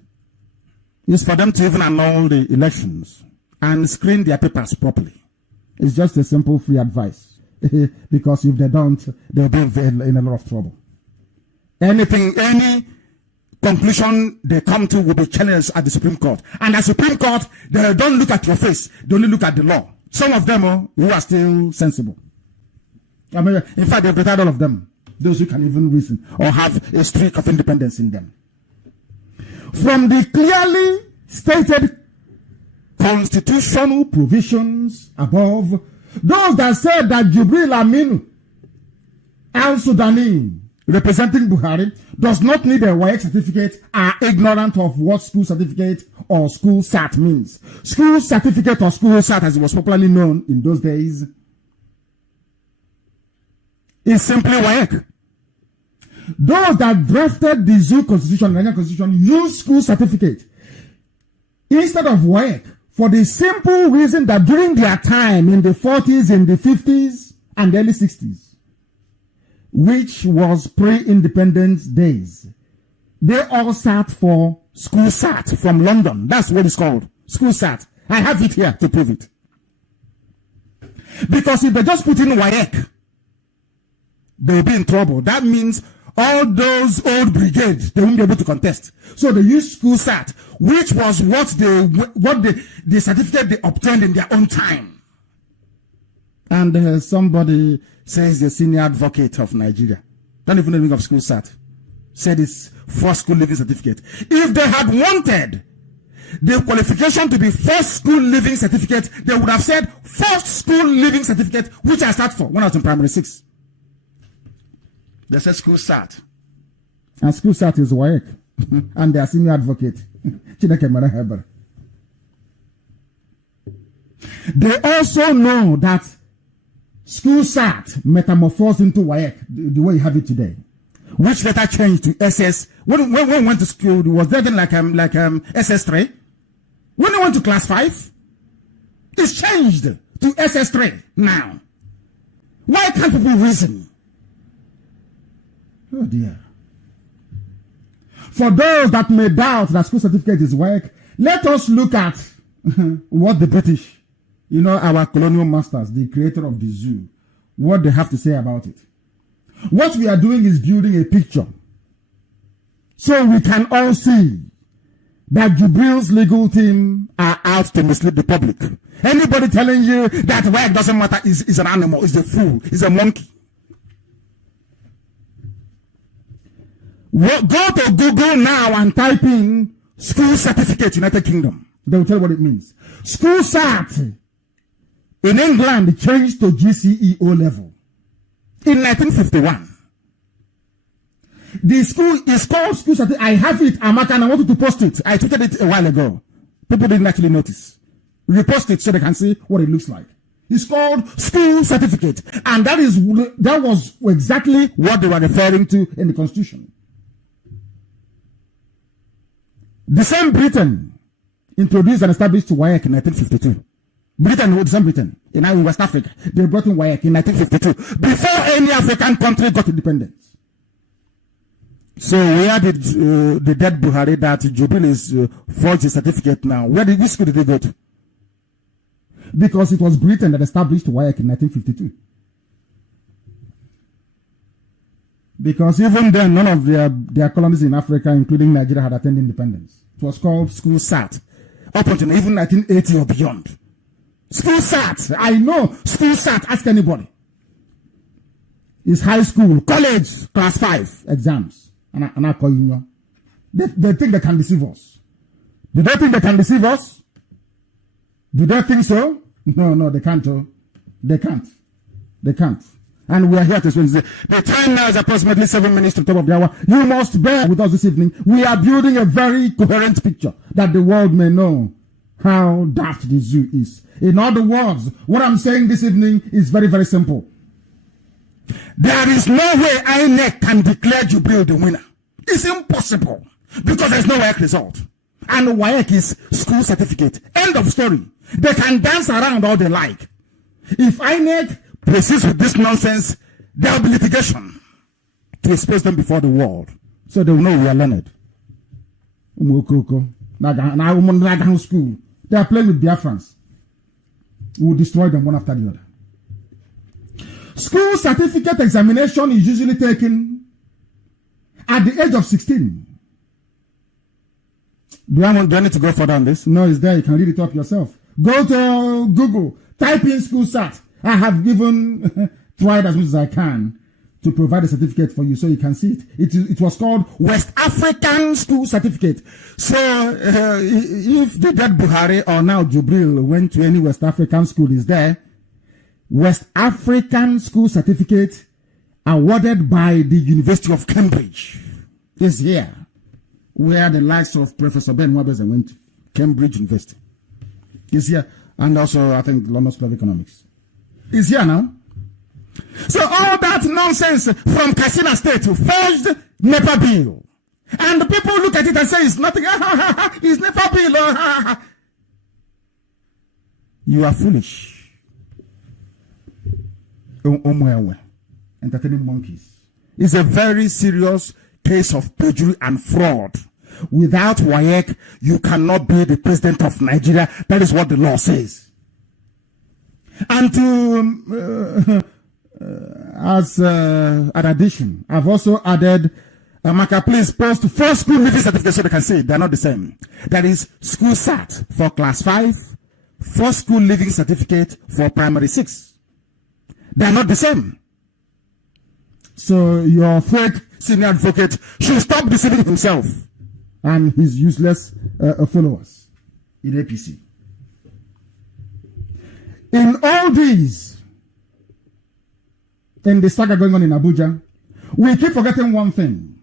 is for them to even annul the elections and screen their papers properly. It's just a simple free advice. Because if they don't, they'll be in a lot of trouble. Any conclusion they come to will be challenged at the Supreme Court. And at the Supreme Court, they don't look at your face. They only look at the law. Some of them who are still sensible. I mean, in fact, they've retired all of them. Those who can even reason or have a streak of independence in them. From the clearly stated constitutional provisions above, those that said that Jubril Aminu al-Sudani, representing Buhari, does not need a WAEC certificate are ignorant of what school certificate or school SAT means. School certificate or school SAT, as it was popularly known in those days, is simply WAEC. Those that drafted the Zoo Constitution, the Nigerian Constitution, use school certificate instead of WAEC For the simple reason that during their time in the 40s, in the 50s, and early 60s, which was pre-independence days, they all sat for school sat from London. That's what it's called. School sat. I have it here to prove it. Because if they just put in WAEC, they'll be in trouble. That means all those old brigades, they won't be able to contest. So they use school sat, which was the certificate they obtained in their own time. And somebody says the senior advocate of Nigeria, don't even know the meaning of school sat, said it's first school living certificate. If they had wanted the qualification to be first school living certificate, they would have said first school living certificate, which I sat for when I was in primary 6. They said school sat. And school sat is WAEC. And their senior advocate. They also know that school sat metamorphosed into WAEC, the way you have it today. Which later changed to SS. When we went to school, it was there then like SS3. When we went to class 5, it's changed to SS3 now. Why can't people reason? Oh dear. For those that may doubt that school certificate is WAEC, let us look at what the British, our colonial masters, the creator of the zoo, what they have to say about it. What we are doing is building a picture so we can all see that Jubril's legal team are out to mislead the public. Anybody telling you that WAEC doesn't matter is an animal, is a fool, is a monkey. Go to Google now and type in school certificate United Kingdom. They will tell you what it means. School sat in England changed to GCE O level in 1951. The school is called school certificate. I have it, Amaka, and I wanted to post it. I tweeted it a while ago. People didn't actually notice. Repost it so they can see what it looks like. It's called school certificate. And that was exactly what they were referring to in the Constitution. The same Britain introduced and established WAEC in 1952. The same Britain, in West Africa, they brought in WAEC in 1952, before any African country got independence. So where did the dead Buhari that Jubil is forged his certificate now? Which school did they go to? Because it was Britain that established WAEC in 1952. Because even then, none of their colonies in Africa, including Nigeria, had attained independence. It was called school sat. Up until even 1980 or beyond. School sat. I know school sat. Ask anybody. It's high school, college, class 5 exams. And I call you. They think they can deceive us. Do they think they can deceive us? Do they think so? No, they can't. They can't. They can't. And we are here to explain. The time now is approximately 7 minutes to the top of the hour. You must bear with us this evening. We are building a very coherent picture that the world may know how daft the zoo is. In other words, what I'm saying this evening is very, very simple. There is no way INEC can declare Jubril the winner. It's impossible because there's no WAEC result. And WAEC is school certificate. End of story. They can dance around all they like. If INEC proceeds with this nonsense, there will be litigation to expose them before the world. So they will know we are learned. School. They are playing with Biafrans. We will destroy them one after the other. School certificate examination is usually taken at the age of 16. Do I need to go further on this? No, it's there. You can read it up yourself. Go to Google. Type in school sat. I have tried as much as I can to provide a certificate for you so you can see it. It was called West African School Certificate. So if the dead Buhari or now Jubril went to any West African school, is there. West African School Certificate awarded by the University of Cambridge is here, where the likes of Professor Ben Wabeza went to. Cambridge University is here, and also I think London School of Economics is here now. So all that nonsense from Katsina State forged NEPA bill, and the people look at it and say it's nothing. It's NEPA bill. You are foolish. Entertaining monkeys. It's a very serious case of perjury and fraud. Without WAEC, you cannot be the president of Nigeria. That is what the law says. And to, as an addition, I've also added, Amaka, please post 4 school living certificates so they can see they're not the same. That is school SAT for class 5, 4 school living certificate for primary 6. They're not the same. So your fake senior advocate should stop deceiving himself and his useless followers in APC. In all these, in the saga going on in Abuja, we keep forgetting one thing.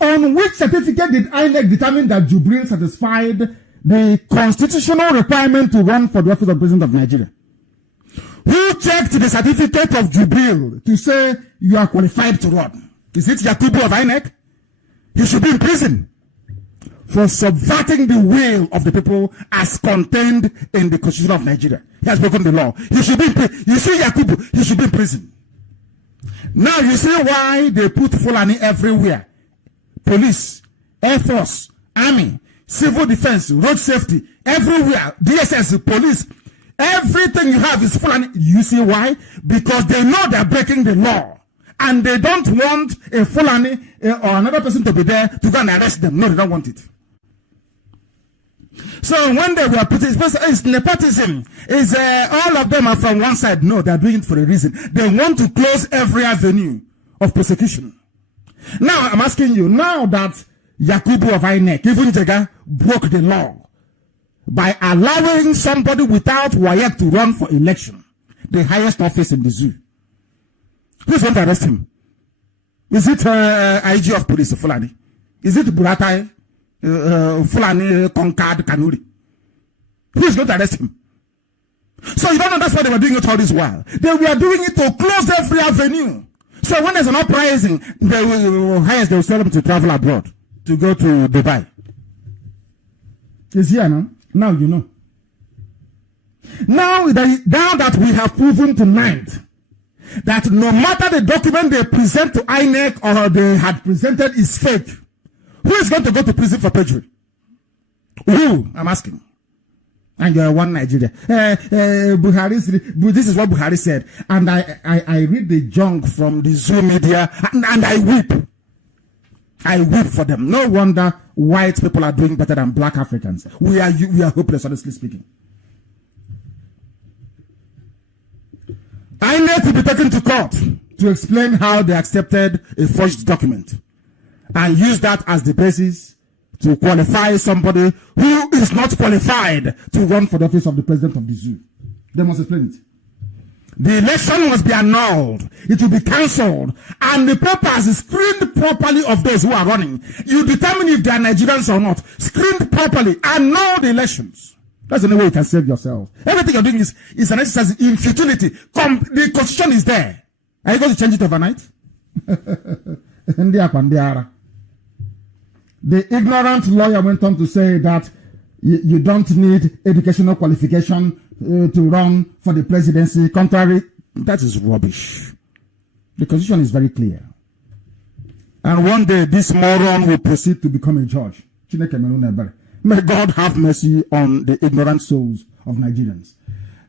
On which certificate did INEC determine that Jubril satisfied the constitutional requirement to run for the office of President of Nigeria? Who checked the certificate of Jubril to say you are qualified to run? Is it Yakubu of INEC? He should be in prison for subverting the will of the people as contained in the Constitution of Nigeria. He has broken the law. He should be in prison. You see Yakubu, he should be in prison. Now you see why they put Fulani everywhere. Police, Air Force, Army, Civil Defense, Road Safety, everywhere. DSS, police. Everything you have is Fulani. You see why? Because they know they're breaking the law. And they don't want a Fulani or another person to be there to go and arrest them. No, they don't want it. So when they were putting, it's nepotism. Is all of them are from one side? No, they're doing it for a reason. They want to close every avenue of persecution. Now I'm asking you, now that Yakubu of INEC, even Jega, broke the law by allowing somebody without WAEC to run for election, the highest office in the zoo, who's going to arrest him? Is it IG of police, Fulani? Is it Buratai, Fulani, Concord, Kanuri? Who's going to arrest him? So you don't know that's why they were doing it all this while. They were doing it to close every avenue. So when there's an uprising, they will tell them to travel abroad, to go to Dubai. It's here now. Now you know. Now that we have proven tonight that no matter the document they present to INEC or they had presented is fake, who is going to go to prison for perjury? Who? I'm asking. And you're one Nigeria. This is what Buhari said. And I read the junk from the Zoo media and I weep. I weep for them. No wonder white people are doing better than black Africans. We are hopeless, honestly speaking. INEC will be taken to court to explain how they accepted a forged document and use that as the basis to qualify somebody who is not qualified to run for the office of the president of the zoo. They must explain it. The election must be annulled. It will be cancelled. And the papers is screened properly of those who are running. You determine if they are Nigerians or not. Screened properly. Annul the elections. That's the only way you can save yourself. Everything you're doing is an exercise in futility. The constitution is there. Are you going to change it overnight? The ignorant lawyer went on to say that you don't need educational qualification to run for the presidency. Contrary, that is rubbish. The constitution is very clear. And one day this moron will proceed to become a judge. May God have mercy on the ignorant souls of Nigerians.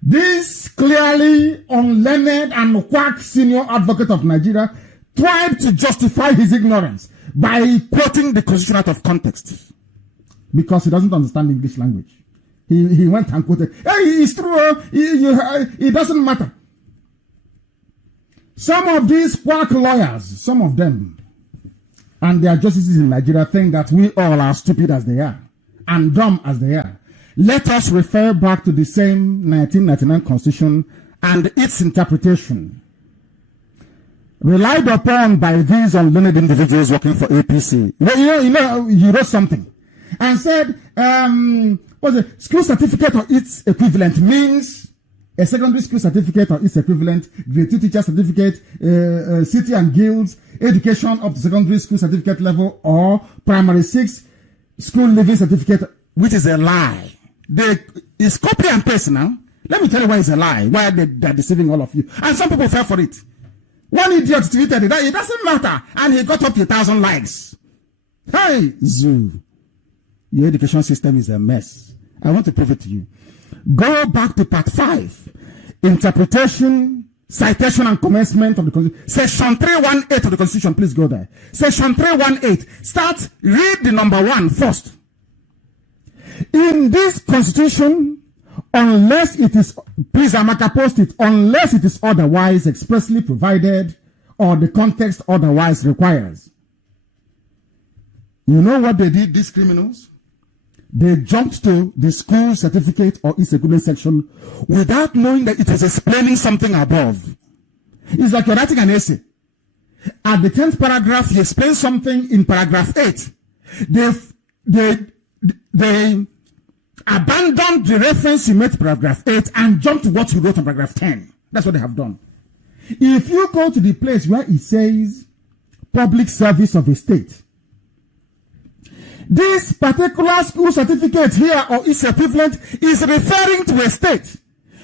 This clearly unlearned and quack senior advocate of Nigeria tried to justify his ignorance by quoting the constitution out of context because he doesn't understand English language. He went and quoted, hey, it's true, it doesn't matter. Some of these quack lawyers, some of them, and their justices in Nigeria think that we all are stupid as they are and dumb as they are. Let us refer back to the same 1999 Constitution and its interpretation, relied upon by these unlearned individuals working for APC. You wrote something and said, school certificate or its equivalent means a secondary school certificate or its equivalent, grade 2 teacher certificate, city and guilds, education up to secondary school certificate level, or primary 6 school living certificate, which is a lie. It's copy and paste now. Let me tell you why it's a lie, why they're deceiving all of you. And some people fell for it. One idiot tweeted it, it doesn't matter. And he got up to 1,000 likes. Hey, Zoo, your education system is a mess. I want to prove it to you. Go back to part 5. Interpretation, citation, and commencement of the Constitution. Section 318 of the Constitution. Please go there. Section 318. Start, read the number 1 first. In this Constitution, unless it is, please Amaka post it, unless it is otherwise expressly provided or the context otherwise requires. You know what they did, these criminals? They jumped to the school certificate or its equivalent section without knowing that it was explaining something above. It's like you're writing an essay. At the 10th paragraph, you explain something in paragraph 8. They abandoned the reference you made to paragraph 8 and jumped to what you wrote in paragraph 10. That's what they have done. If you go to the place where it says public service of a state, this particular school certificate here or its equivalent is referring to a state.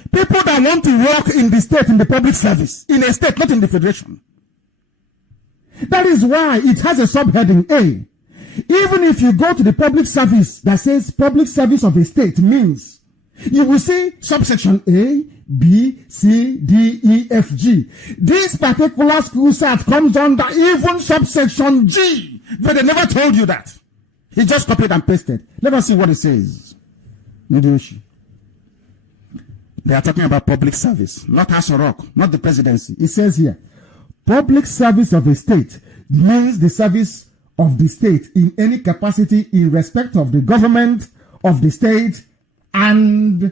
People that want to work in the state, in the public service, in a state, not in the federation. That is why it has a subheading A. Even if you go to the public service that says public service of a state means, you will see subsection A, B, C, D, E, F, G. This particular school cert comes under even subsection G, but they never told you that. He just copied and pasted. Let us see what it says. They are talking about public service, not Aso Rock, not the presidency. It says here, public service of a state means the service of the state in any capacity in respect of the government of the state and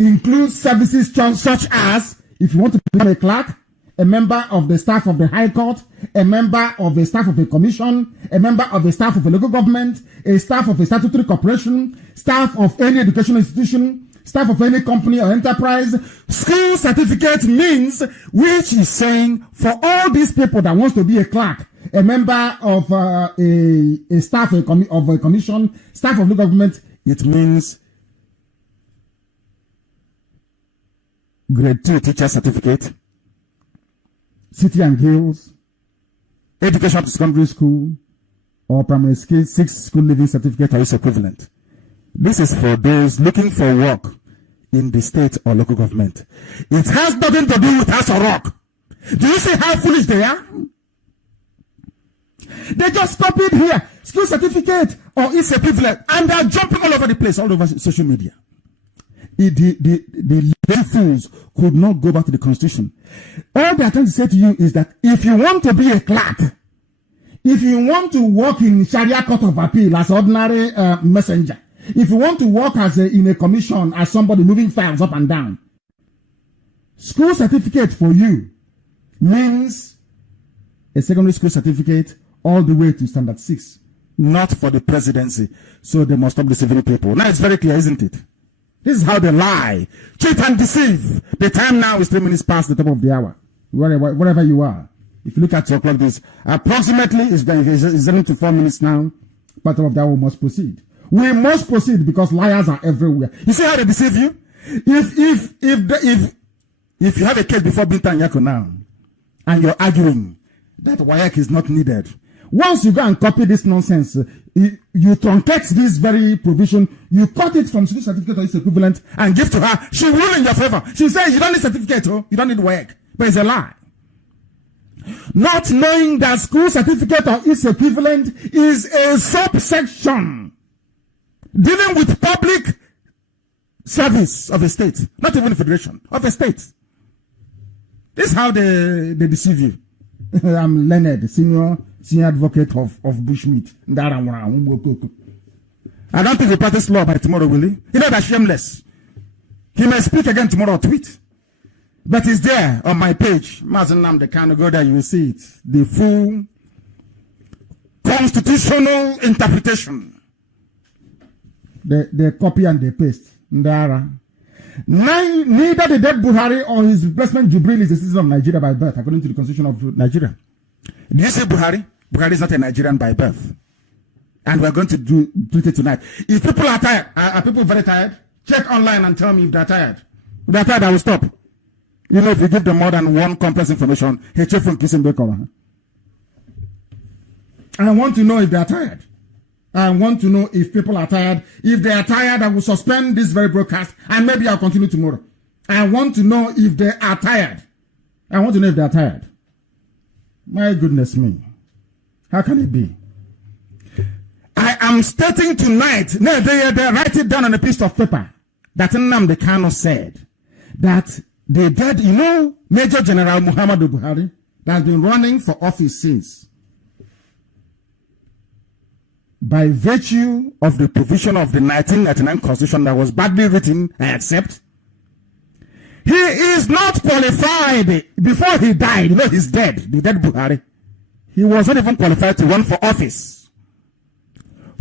includes services such as, if you want to become a clerk, a member of the staff of the High Court, a member of the staff of a commission, a member of the staff of a local government, a staff of a statutory corporation, staff of any educational institution, staff of any company or enterprise. School certificate means, which is saying for all these people that wants to be a clerk, a member of a staff of a commission, staff of the government, it means grade 2 teacher certificate, city and guilds, education up to secondary school, or primary school, 6 school living certificate or its equivalent. This is for those looking for work in the state or local government. It has nothing to do with Aso Rock. Do you see how foolish they are? They just copied here, school certificate or its equivalent, and they're jumping all over the place, all over social media. The fools could not go back to the Constitution. All they are trying to say to you is that if you want to be a clerk, if you want to work in Sharia Court of Appeal as ordinary messenger, if you want to work as in a commission as somebody moving files up and down, school certificate for you means a secondary school certificate all the way to standard 6, not for the presidency. So they must stop deceiving people. Now it's very clear, isn't it? This is how they lie, cheat and deceive. The time now is 3 minutes past the top of the hour. Wherever you are. If you look at your clock, this approximately is getting to 4 minutes now. Part of the hour must proceed. We must proceed because liars are everywhere. You see how they deceive you? If you have a case before Binta Nyako now, and you're arguing that WAEC is not needed, once you go and copy this nonsense, you truncate this very provision, you cut it from school certificate or its equivalent and give to her. She will rule in your favor. She says you don't need certificate, you don't need WAEC. But it's a lie. Not knowing that school certificate or its equivalent is a subsection dealing with public service of a state, not even a federation, of a state. This is how they deceive you. I'm Leonard, senior advocate of bushmeat. I don't think he practice law by tomorrow, will he? You know that's shameless. He may speak again tomorrow or tweet. But it's there on my page. Mazenam, the kind of go there, you will see it. The full constitutional interpretation. They copy and they paste. Neither the dead Buhari or his replacement Jubril is a citizen of Nigeria by birth, according to the Constitution of Nigeria. Did you say Buhari? Buhari is not a Nigerian by birth. And we're going to do it tonight. If people are tired, are people very tired? Check online and tell me if they're tired. If they are tired, I will stop. You know, if you give them more than one complex information, I want to know if they are tired. I want to know if people are tired. If they are tired, I will suspend this very broadcast and maybe I'll continue tomorrow. I want to know if they are tired. I want to know if they are tired. My goodness me. How can it be? I am stating tonight, no, they write it down on a piece of paper, that Nnamdi Kanu said that they did, you know, Major General Muhammadu Buhari, that has been running for office since, by virtue of the provision of the 1999 Constitution that was badly written, I accept, he is not qualified. Before he died, you know, he's dead, the dead Buhari. He was not even qualified to run for office.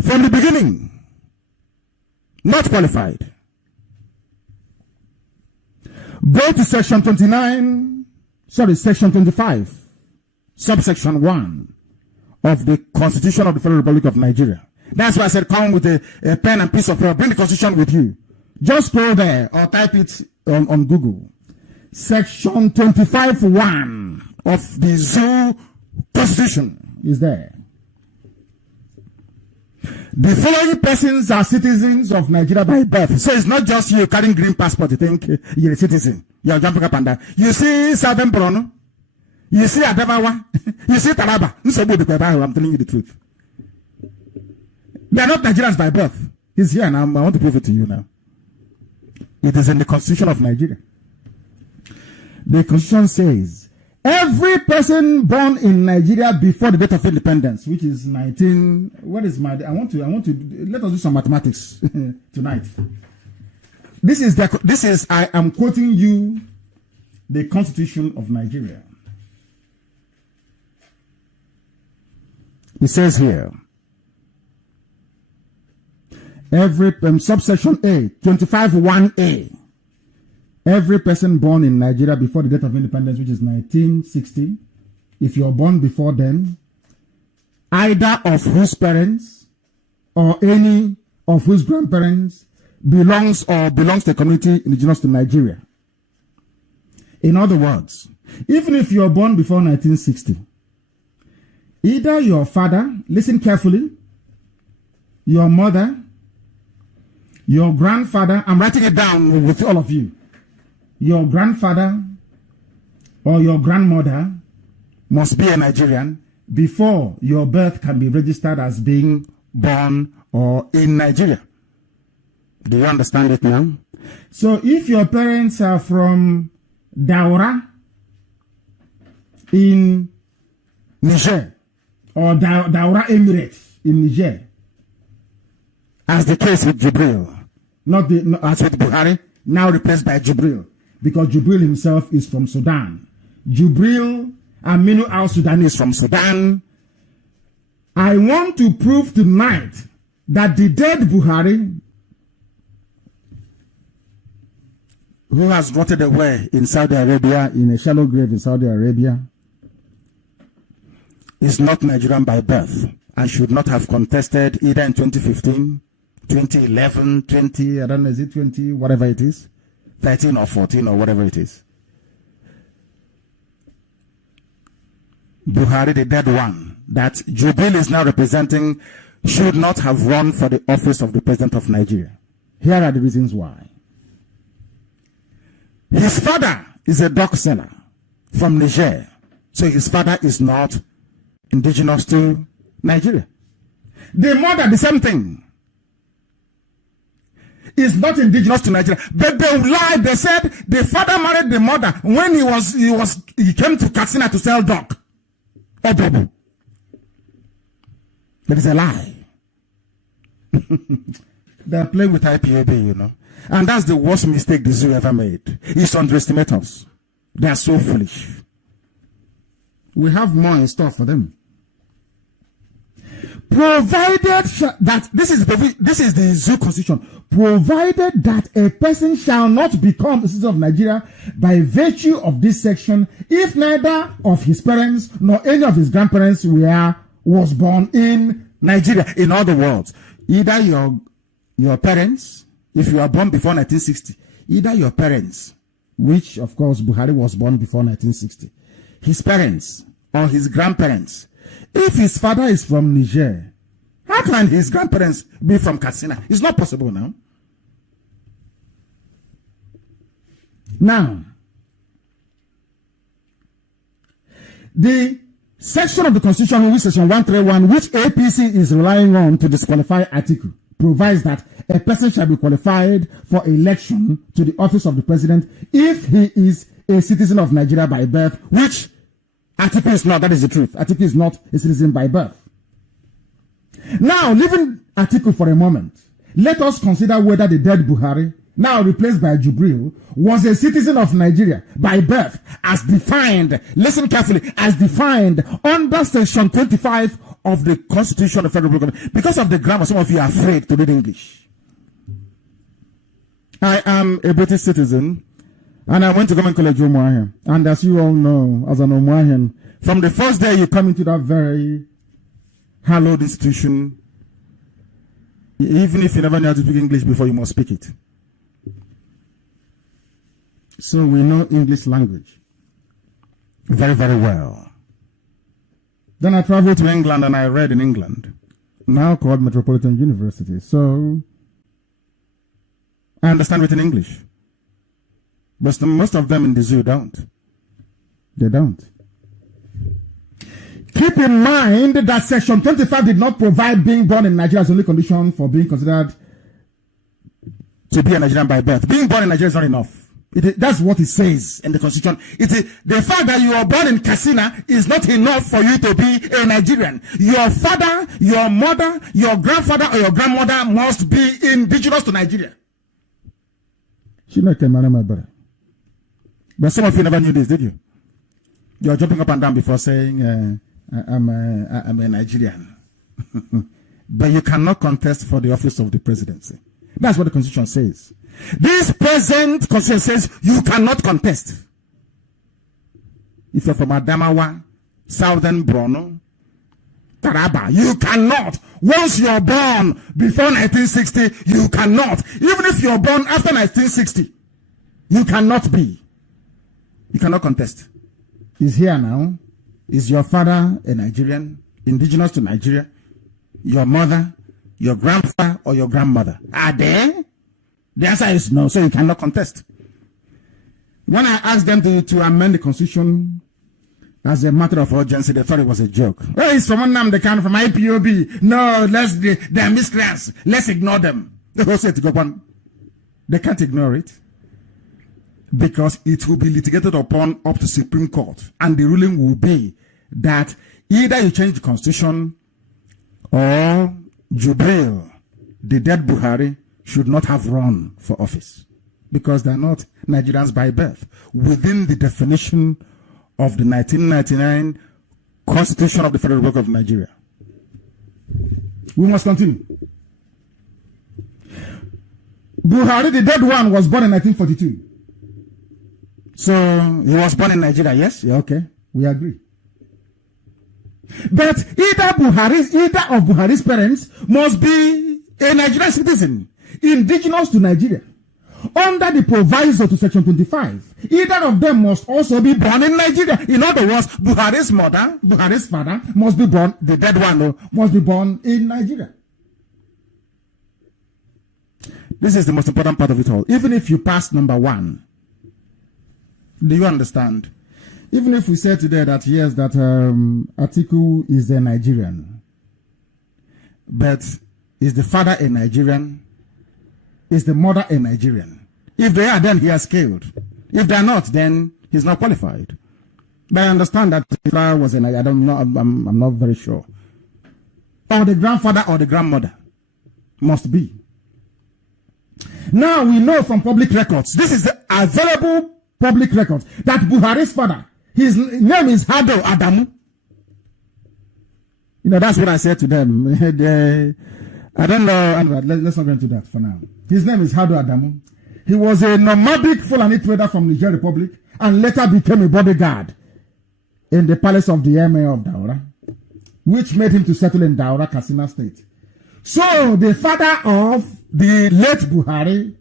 From the beginning, not qualified. Go to section 25, subsection 1 of the Constitution of the Federal Republic of Nigeria. That's why I said come with a pen and piece of paper. Bring the Constitution with you. Just go there or type it on Google. Section 25(1) of the Zoo Constitution is there. The following persons are citizens of Nigeria by birth. So it's not just you carrying green passport, you think you're a citizen. You're jumping up and down. You see Southern Borno, you see Adamawa, you see Taraba. I'm telling you the truth. They are not Nigerians by birth. He's here now. I want to prove it to you now. It is in the Constitution of Nigeria. The Constitution says, every person born in Nigeria before the date of independence, which is 19, what is my, I want to, let us do some mathematics tonight. I am quoting you the Constitution of Nigeria. It says here, every, subsection A, 25(1)(a), every person born in Nigeria before the date of independence, which is 1960, if you're born before then, either of whose parents or any of whose grandparents belongs to a community indigenous to Nigeria. In other words, even if you're born before 1960, either your father, listen carefully, your mother, your grandfather, I'm writing it down with all of you, your grandfather or your grandmother must be a Nigerian before your birth can be registered as being born or in Nigeria. Do you understand it now? So if your parents are from Daura in Niger or Daura Emirates in Niger, as the case with Jibril, not as with Buhari, now replaced by Jibril, because Jibril himself is from Sudan. Jibril Aminu al-Sudani is from Sudan. I want to prove tonight that the dead Buhari, who has rotted away in Saudi Arabia, in a shallow grave in Saudi Arabia, is not Nigerian by birth and should not have contested either in 2015, 2011, 20, I don't know, is it 20, whatever it is, 13 or 14 or whatever it is. Buhari, the dead one, that Jubil is now representing, should not have run for the office of the President of Nigeria. Here are the reasons why. His father is a dog seller from Niger. So his father is not indigenous to Nigeria. The mother, the same thing, is not indigenous to Nigeria. But they lied. They said the father married the mother when he came to Katsina to sell dog. Oh, baby. That is a lie. They are playing with IPAB, you know. And that's the worst mistake the zoo ever made. Is to underestimate us. They are so foolish. We have more in store for them. Provided that this is the zoo constitution. Provided that a person shall not become a citizen of Nigeria by virtue of this section, if neither of his parents nor any of his grandparents was born in Nigeria. In other words, either your parents, if you are born before 1960, either your parents, which of course Buhari was born before 1960, his parents or his grandparents. If his father is from Niger, how can his grandparents be from Katsina? It's not possible now. Now, the section of the Constitution, which section 131, which APC is relying on to disqualify Atiku, provides that a person shall be qualified for election to the office of the president if he is a citizen of Nigeria by birth, which Atiku is not. That is the truth. Atiku is not a citizen by birth. Now, leaving Atiku for a moment, let us consider whether the dead Buhari, now replaced by Jubril, was a citizen of Nigeria by birth, as defined, listen carefully, as defined under section 25 of the Constitution of the Federal Republic. Because of the grammar, some of you are afraid to read English. I am a British citizen, and I went to Government College Umuahia. And as you all know, as an Umuahian, from the first day you come into that very hallowed institution, even if you never knew how to speak English before, you must speak it. So we know English language very, very well. Then I traveled to England and I read in England, now called Metropolitan University. So I understand written English. But most of them in the zoo don't. They don't. Keep in mind that Section 25 did not provide being born in Nigeria as only condition for being considered to be a Nigerian by birth. Being born in Nigeria is not enough. That's what it says in the Constitution. The fact that you are born in Katsina is not enough for you to be a Nigerian. Your father, your mother, your grandfather, or your grandmother must be indigenous to Nigeria. But some of you never knew this, did you? You're jumping up and down before saying, I'm a Nigerian. But you cannot contest for the office of the presidency. That's what the Constitution says. This present Constitution says you cannot contest. If you're from Adamawa, Southern Borno, Taraba, you cannot. Once you're born before 1960, you cannot. Even if you're born after 1960, you cannot be. You cannot contest. He's here now. Is your father a Nigerian, indigenous to Nigeria? Your mother, your grandfather, or your grandmother? Are they? The answer is no, so you cannot contest. When I asked them to amend the Constitution as a matter of urgency, they thought it was a joke. Oh, it's from Annam, they come from IPOB. No, they're miscreants. Let's ignore them. They also to go on. They can't ignore it because it will be litigated upon up to Supreme Court, and the ruling will be that either you change the Constitution or Jubril, the dead Buhari, should not have run for office because they're not Nigerians by birth within the definition of the 1999 Constitution of the Federal Republic of Nigeria. We must continue. Buhari, the dead one, was born in 1942. So he was born in Nigeria, yes? Yeah, okay. We agree. But either of Buhari's parents must be a Nigerian citizen, indigenous to Nigeria. Under the proviso to Section 25, either of them must also be born in Nigeria. In other words, Buhari's mother, Buhari's father must be born, the dead one must be born in Nigeria. This is the most important part of it all. Even if you pass number 1, do you understand? Even if we say today that yes, that Atiku is a Nigerian, but is the father a Nigerian? Is the mother a Nigerian? If they are, then he has scaled. If they are not, then he's not qualified. But I understand that the father was a Nigerian. I don't know. I'm not very sure. Or the grandfather or the grandmother must be. Now we know from public records. This is the available public records that Buhari's father, his name is Hado Adamu. You know, that's what I said to them. I don't know. Let's not go into that for now. His name is Hado Adamu. He was a nomadic Fulani trader from Niger Republic and later became a bodyguard in the palace of the Emir of Daura, which made him to settle in Daura, Katsina State. So the father of the late Buhari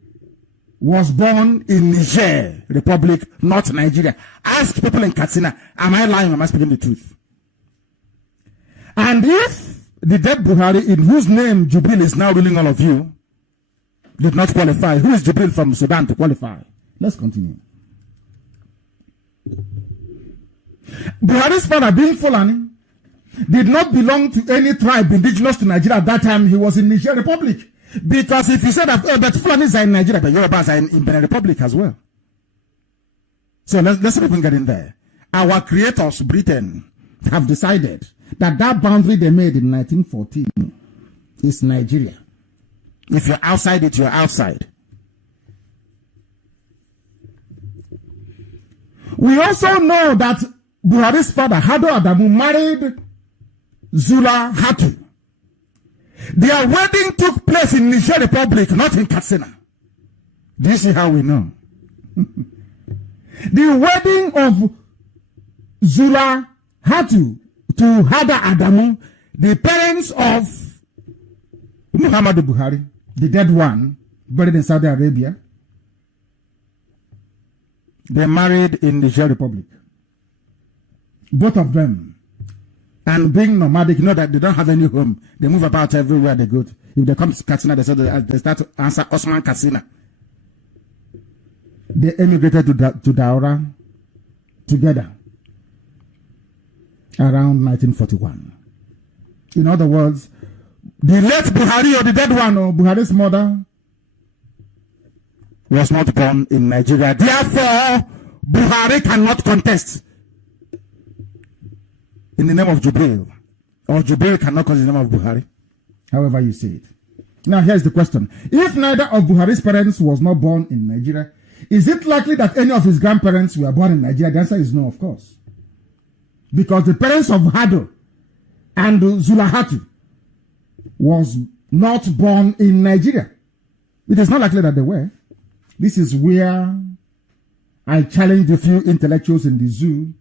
was born in Niger Republic, not Nigeria. Ask people in Katsina, am I lying or am I speaking the truth? And if the dead Buhari, in whose name Jubril is now ruling all of you, did not qualify, who is Jubril from Sudan to qualify? Let's continue. Buhari's father, being Fulani, did not belong to any tribe indigenous to Nigeria at that time. He was in Niger Republic. Because if you said that, but Fulanis are in Nigeria, but Yorubas are in Benin Republic as well. So let's not even get in there. Our creators, Britain, have decided that that boundary they made in 1914 is Nigeria. If you're outside it, you're outside. We also know that Buhari's father, Hado Adamu, married Zula Hatu. Their wedding took place in Niger Republic, not in Katsina. Do you see how we know? The wedding of Zula Hatu to Hada Adamu, the parents of Muhammadu Buhari, the dead one, buried in Saudi Arabia, they married in Niger Republic. Both of them. And being nomadic, you know that they don't have any home. They move about everywhere they go to. If they come to Katsina, they start to answer Osman Katsina. They emigrated to Daura together around 1941. In other words, the late Buhari, or the dead one, or Buhari's mother, was not born in Nigeria. Therefore, Buhari cannot contest in the name of Jubril, or Jubril cannot contest in the name of Buhari. However you see it. Now here's the question. If neither of Buhari's parents was not born in Nigeria, is it likely that any of his grandparents were born in Nigeria? The answer is no, of course. Because the parents of Hado and Zulahatu was not born in Nigeria. It is not likely that they were. This is where I challenge a few intellectuals in the zoo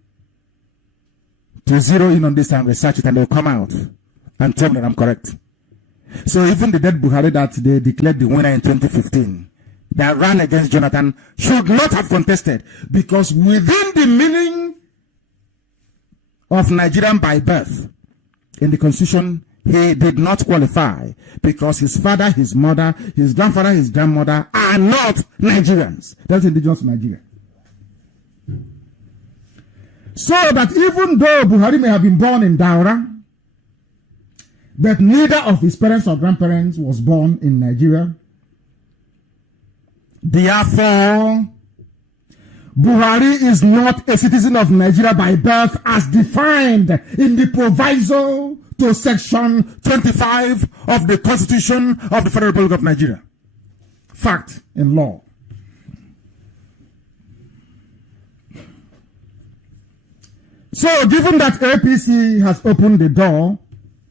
to zero in on this and research it, and they'll come out and tell me that I'm correct. So even the dead Buhari that they declared the winner in 2015, that ran against Jonathan, should not have contested, because within the meaning of Nigerian by birth in the constitution, he did not qualify because his father, his mother, his grandfather, his grandmother are not Nigerians. That's indigenous to Nigeria. So that even though Buhari may have been born in Daura, but neither of his parents or grandparents was born in Nigeria. Therefore, Buhari is not a citizen of Nigeria by birth as defined in the proviso to section 25 of the Constitution of the Federal Republic of Nigeria. Fact in law. So, given that APC has opened the door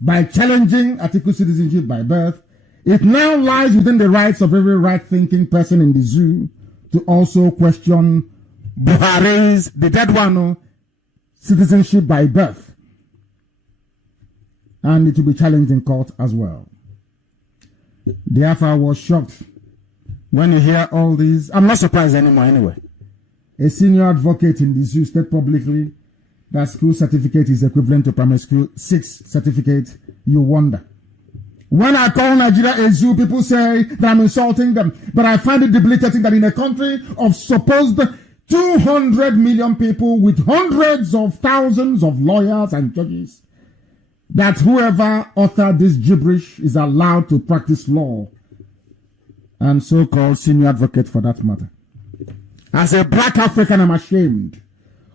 by challenging article citizenship by birth, it now lies within the rights of every right-thinking person in the zoo to also question Buhari's, the dead one, citizenship by birth. And it will be challenged in court as well. Therefore, I was shocked when you hear all these. I'm not surprised anymore anyway. A senior advocate in the zoo stated publicly that school certificate is equivalent to primary school 6 certificate. You wonder. When I call Nigeria a zoo, people say that I'm insulting them. But I find it debilitating that in a country of supposed 200 million people with hundreds of thousands of lawyers and judges, that whoever authored this gibberish is allowed to practice law, and so-called senior advocate for that matter. As a black African, I'm ashamed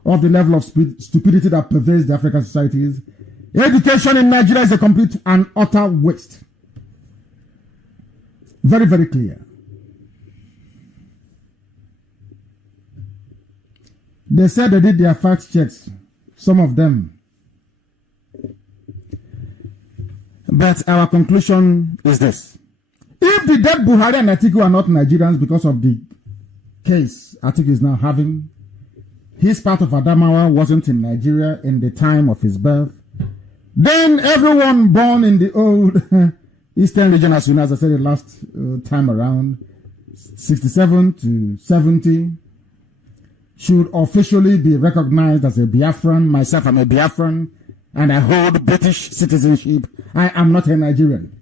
of the level of stupidity that pervades the African societies. Education in Nigeria is a complete and utter waste. Very, very clear. They said they did their fact checks, some of them. But our conclusion is this. If the dead Buhari and Atiku are not Nigerians because of the case Atiku is now having, his part of Adamawa wasn't in Nigeria in the time of his birth, then everyone born in the old Eastern region, as soon as I said it last time around, 67 to 70 should officially be recognized as a Biafran. Myself, I'm a Biafran, and I hold British citizenship. I am not a Nigerian.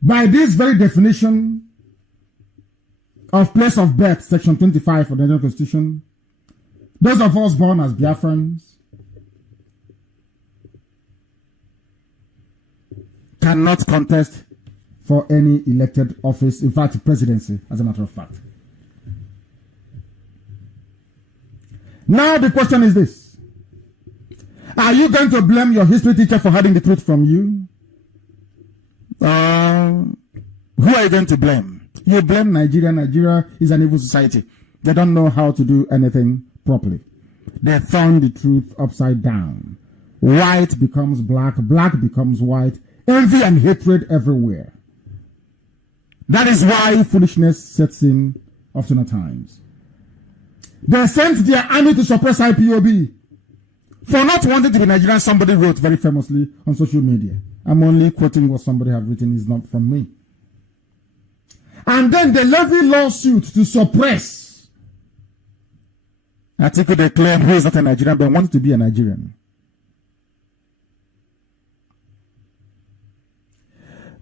By this very definition of place of birth, section 25 of the Nigerian Constitution, those of us born as Biafrans cannot contest for any elected office, in fact, presidency, as a matter of fact. Now the question is this. Are you going to blame your history teacher for hiding the truth from you? Who are you going to blame? You blame Nigeria. Nigeria is an evil society. They don't know how to do anything properly. They turn the truth upside down. White becomes black, black becomes white, envy and hatred everywhere. That is why foolishness sets in often at times. They sent their army to suppress IPOB. For not wanting to be Nigerian, somebody wrote very famously on social media. I'm only quoting what somebody have written, is not from me. And then they levy lawsuit to suppress. Article they claim who is not a Nigerian but wants to be a Nigerian.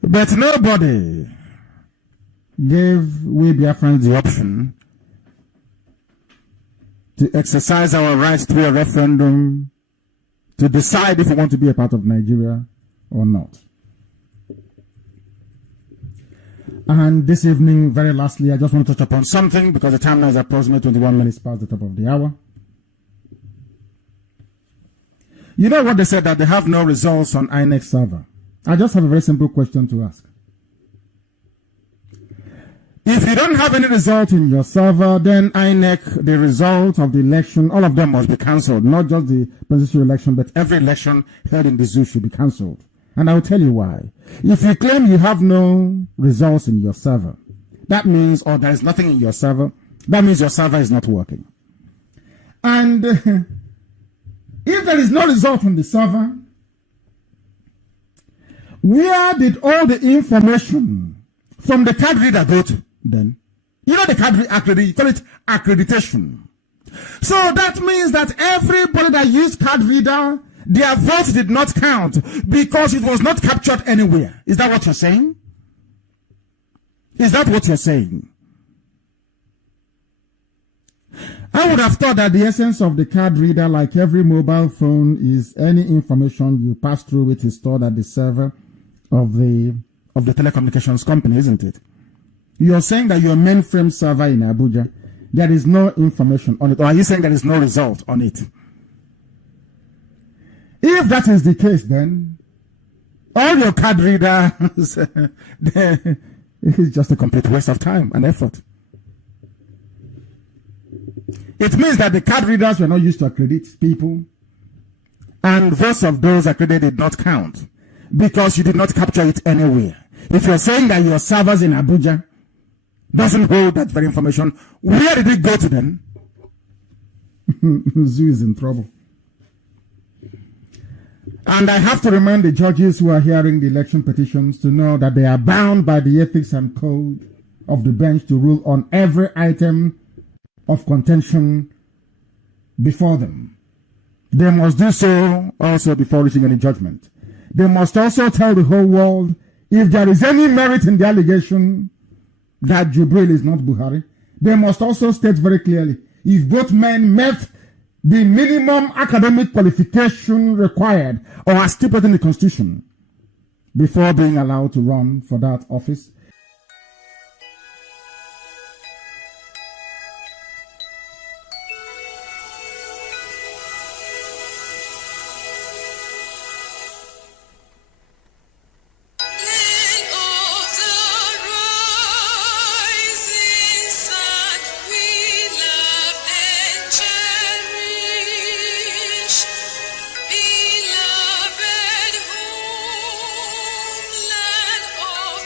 But nobody gave we Biafrans the option to exercise our rights through a referendum to decide if we want to be a part of Nigeria or not. And this evening, very lastly, I just want to touch upon something because the time now is approximately 21 minutes past the top of the hour. You know what they said, that they have no results on INEC server. I just have a very simple question to ask. If you don't have any result in your server, then INEC, the result of the election, all of them must be cancelled. Not just the presidential election, but every election held in the zoo should be cancelled. And I will tell you why. If you claim you have no results in your server, that means, or there is nothing in your server, that means your server is not working. And if there is no result on the server, where did all the information from the card reader go to then? You know the card reader, you call it accreditation. So that means that everybody that used card reader, their vote did not count because it was not captured anywhere. Is that what you're saying? Is that what you're saying? I would have thought that the essence of the card reader, like every mobile phone, is any information you pass through it is stored at the server of the telecommunications company, isn't it? You're saying that your mainframe server in Abuja, there is no information on it, or are you saying there is no result on it? If that is the case, then all your card readers, it's just a complete waste of time and effort. It means that the card readers were not used to accredit people, and votes of those accredited did not count because you did not capture it anywhere. If you're saying that your servers in Abuja doesn't hold that very information, where did it go to then? Zoo is in trouble. And I have to remind the judges who are hearing the election petitions to know that they are bound by the ethics and code of the bench to rule on every item of contention before them. They must do so also before reaching any judgment. They must also tell the whole world if there is any merit in the allegation that Jubril is not Buhari. They must also state very clearly if both men met the minimum academic qualification required or as stipulated in the Constitution before being allowed to run for that office. Beloved homeland of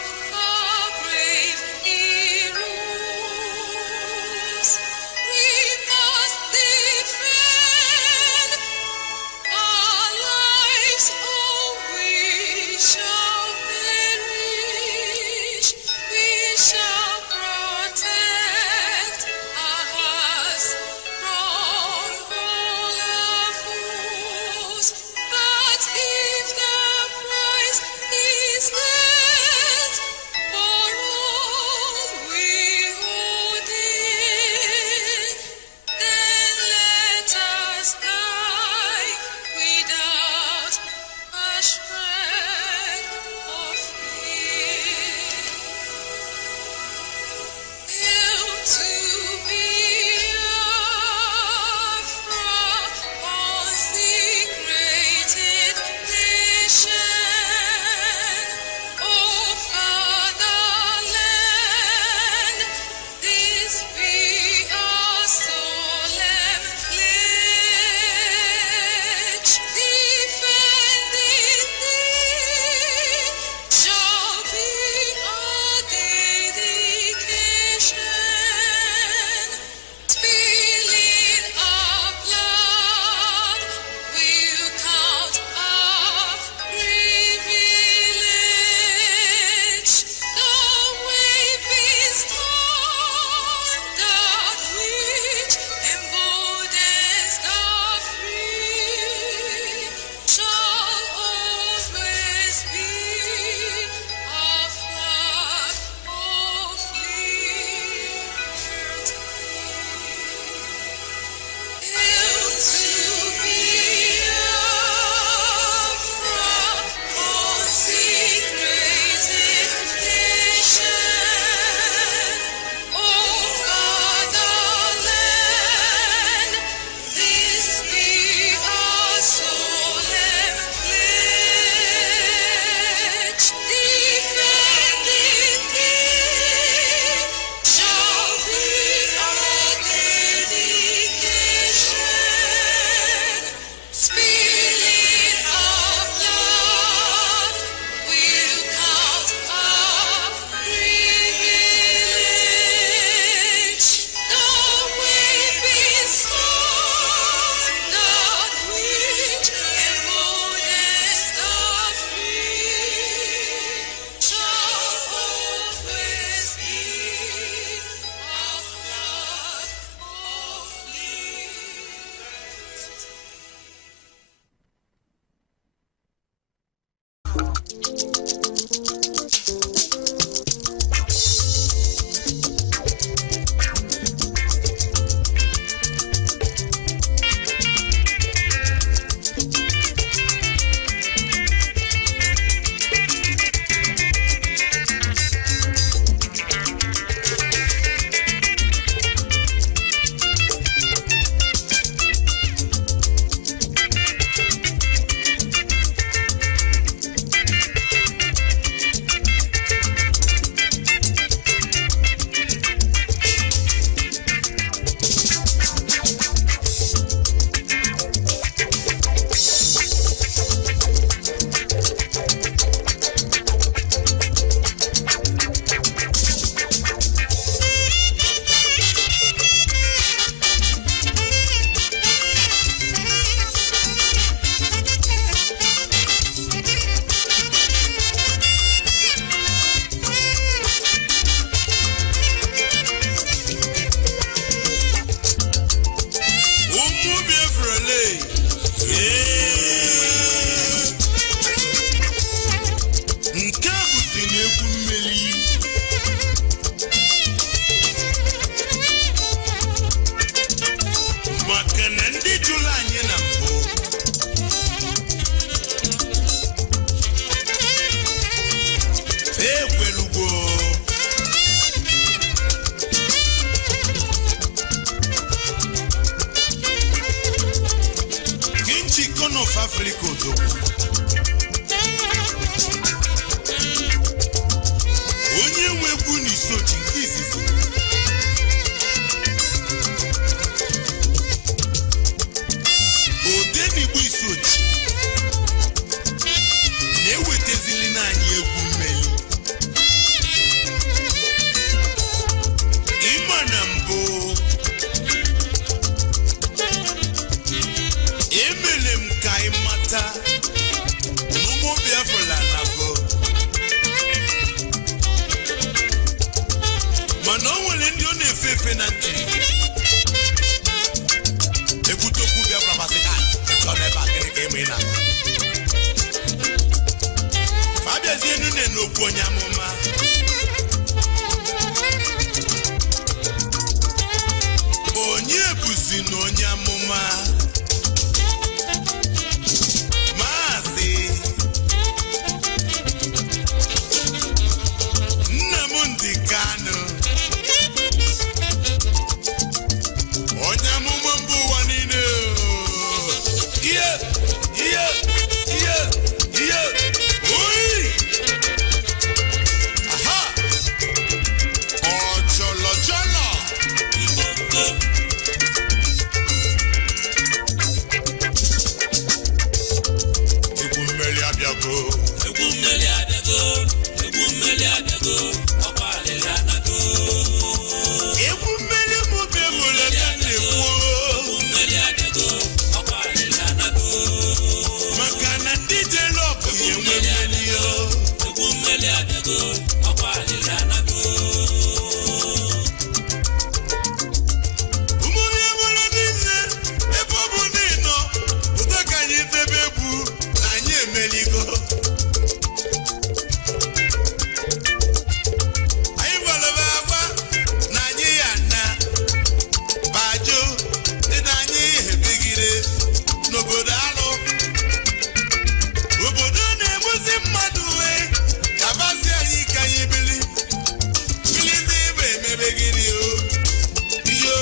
dikoto onye nwegwu n'isochi nke izizi odenigbo isochi na-ewetezili n'anyị egwu mmeli ịma na mbụ emele m ka ịmata n'ụmụ Biafra na-abụ mana o nwere ndị ọ na-efe efe na ntị ekwutokwu Biafra basịka ọ na-ebe akịrị ka eme na abịazie nune n'okwu onye amụma onye bụzi na onye amụma Maazị Nnamdi Kanu onye amụma mbụ ụwa niile ihe aha ọjọlọjọlọ egwu mmeli abịago ọkwa alịla anago egwu mmeli mụ bịamụla ka na-ekwu ọkwa alịla anago maka na ndị jere ọkụ enwe mmeli egwu mmeli abịago ọkwa alịla anago ụmụnne nwere n'ise ebe ọ bụ na ịnọ ụtọ ka anyị debe egwu na anyị emeligo anyị gwalaba agwa na anyị ya na bajụ dị na anyị ebegide n'obodo alụ obodo na-egbuzi mmadụ wee gabazi anyị ka anyị bilizi ibe emebegiri iyo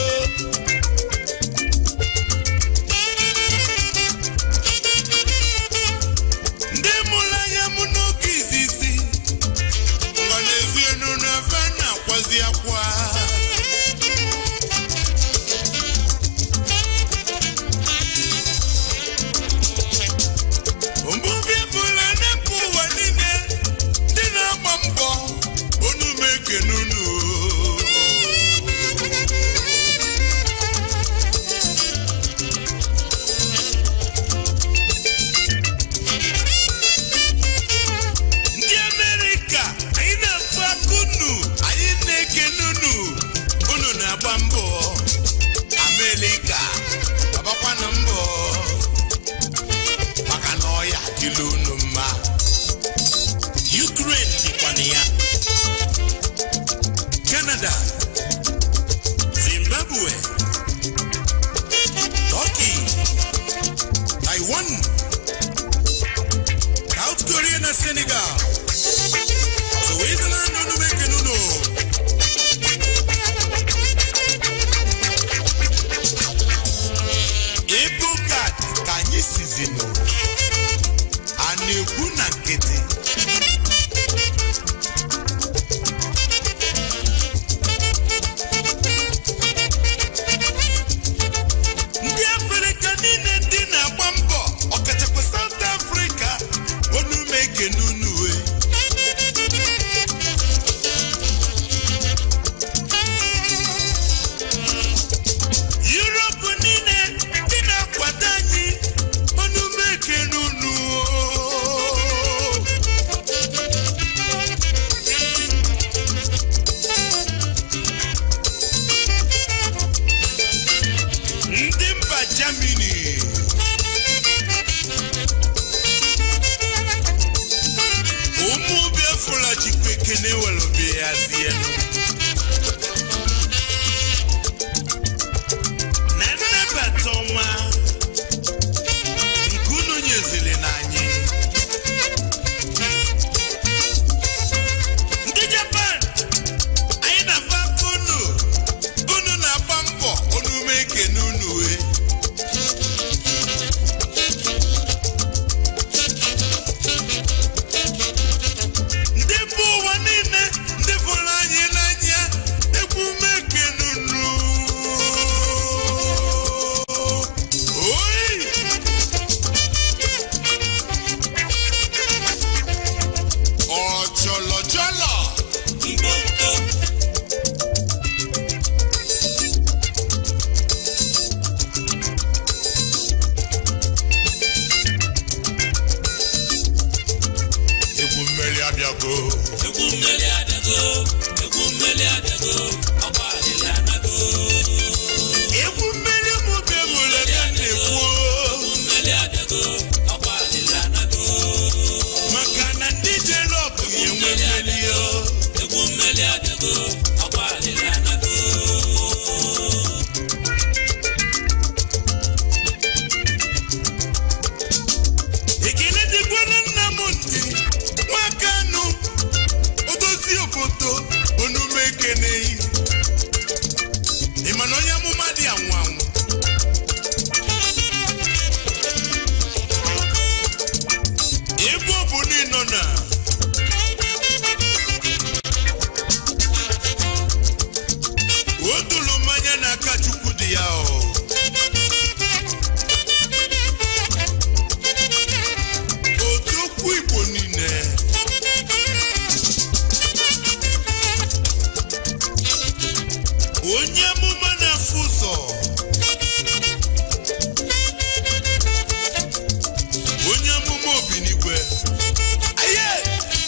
ndị mụrụ anya mụ n'oge izizi ngwa n'ezienu n'efe na-akwazi akwa mgbe bụla na-epụ ụwa niile ndị na-agba mbọ onu m ekenunu ndị Amerịka anyị na-akpọ akụnụ anyị na-ekenunu unu na-agba mbọ Amerịka agbakwana mbọ maka na ọya dịla unu mma Ukraine dịkwana ya Canada Zimbabwe Turkey Taiwan South Korea na Senegal Switzerland unu mekenunu Ebo gad ka anyị sizinu a na-ekwu na nkịtị ndị Afrịka niile ndị na-agba mbọ ọkachakwa South Africa onu m ekenunu Europe niile ndị na-akwado anyị onu m ekenunu ndị mba Germany ụmụ Biafra jikwa ekene welobe ya zienu na nnabata ọma nke unu nyezili n'anyị ndị Japan anyị na-agba unu na-agba mbọ onu m ekene unu abiago. Egwu mmeli adago. Egwu mmeli adago. Ọkwa alili anago. Egwu mmeli mụ bemule ka na-ekwu. Egwu mmeli adago. Ọkwa alili anago. Maka na ndị jere ọgụ enwe mmeli yo. Egwu mmeli adago. Ọkwa alili anago. Ekele dịkwana nna m ntị nwakanụ odozi obodo onume ekene ịma na onye amụma dị anwụ anwụ ebe ọ bụ n'ịnọ na o duru mmanya n'aka Chukwu dị ya Odokwu Igbo niile onye amụma na-afụ ụzọ onye amụma Obinigwe aye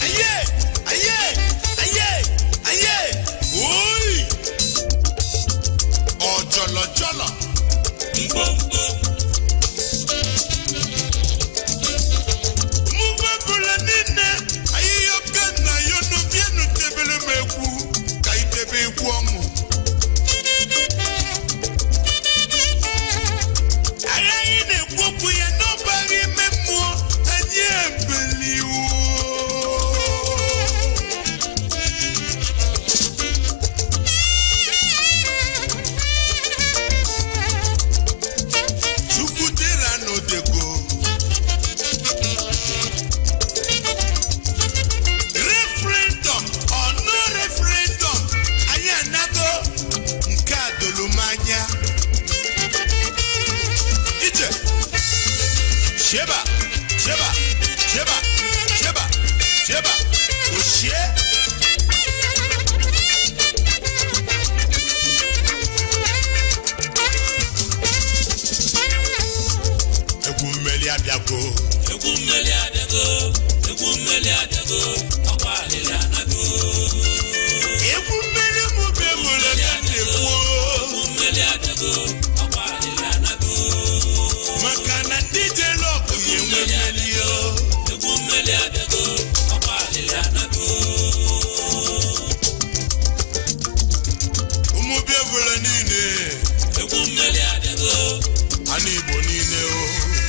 aye aye aye aye oyi ọjọlọjọlọ Mgbomgbo. mụbabụla niile ahịhịa ọka na ya n'obienu tebere m ekwu ka itebe ekwu ọṅụ agaghị na-ekwu okwu ya n'ọbaghị ime mmụọ anyị ebeliwo Chukwu dịra n'odego referendum or no referendum anyị anago nke a dolu m anya ije sheba sheba sheba sheba sheba oshie egwu mmeli abịago Egwu mmeli adago. Egwu mmeli adago. Ọkwa alili anago. egwu mmeli mụ bemule ka na-ekwu Egwu mmeli adago. Ọkwa alili anago. maka na ndị jere ọgụ enwe mmeli yo Egwu mmeli adago. Ọkwa alili anago. ụmụ bịabụla niile Egwu mmeli adago. ana Igbo niile o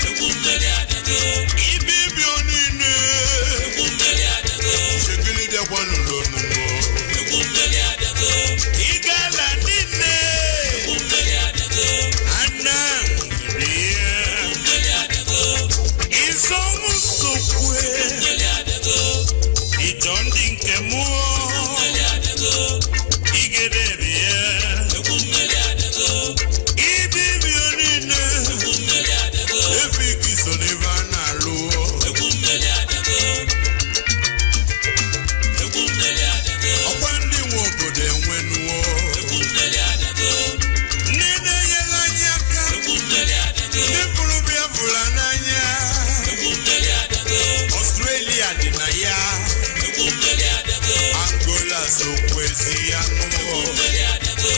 Egwu mmeli adago. ibibio niile Egwu mmeli adago. segilidekwanụ n'onugo Egwu mmeli adago. igala niile Egwu mmeli adago. ana ngrie Egwu mmeli adago. ịzọnwụ sokwe Mmeli adago. ịjọ ndị nke mụọ Mmeli adago. igedebie Egwu mmeli adago. ibibio niile Egwu mmeli adago. efiki so n'ebe a na-alụ Egwu mmeli adago. Egwu mmeli adago. ọkwa ndị nwe obodo enwenuo Egwu mmeli adago. ndị na-enyela anyị aka Egwu mmeli adago. ndị fụrụ Biafra n'anya Egwu mmeli adago. Australia dị na ya Egwu mmeli adago. Angola sokwezi ya ṅụọ Mmeli adago.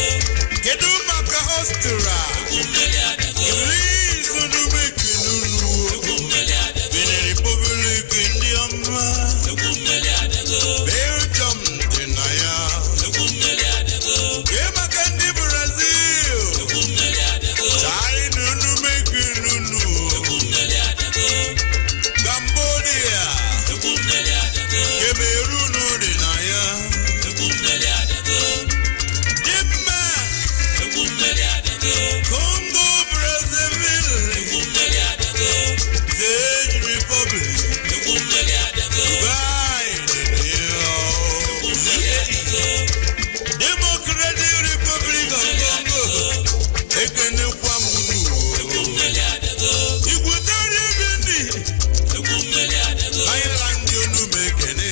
kedu maka Austria Egwu mmeli adago. Greece numekinunu Egwu mmeli adago. Benin Republic ndị ọma Egwu mmeli adago. Belgium dị na ya Egwu mmeli adago. ke maka ndị Brazil Egwu mmeli adago. China numekinunu Egwu mmeli adago. Cambodia Egwu mmeli adago. Cameroon dị na ya Egwu mmeli adago. Denmark Egwu mmeli adago. Congo Brazzaville Egwu mmeli adago. Czech Republic Egwu mmeli adago. Dubai dị na ya Egwu mmeli adago. Democratic Republic of Congo ekenekwa m Egwu mmeli adago. igwutere gị ndị Egwu mmeli adago. Ireland unu m ekene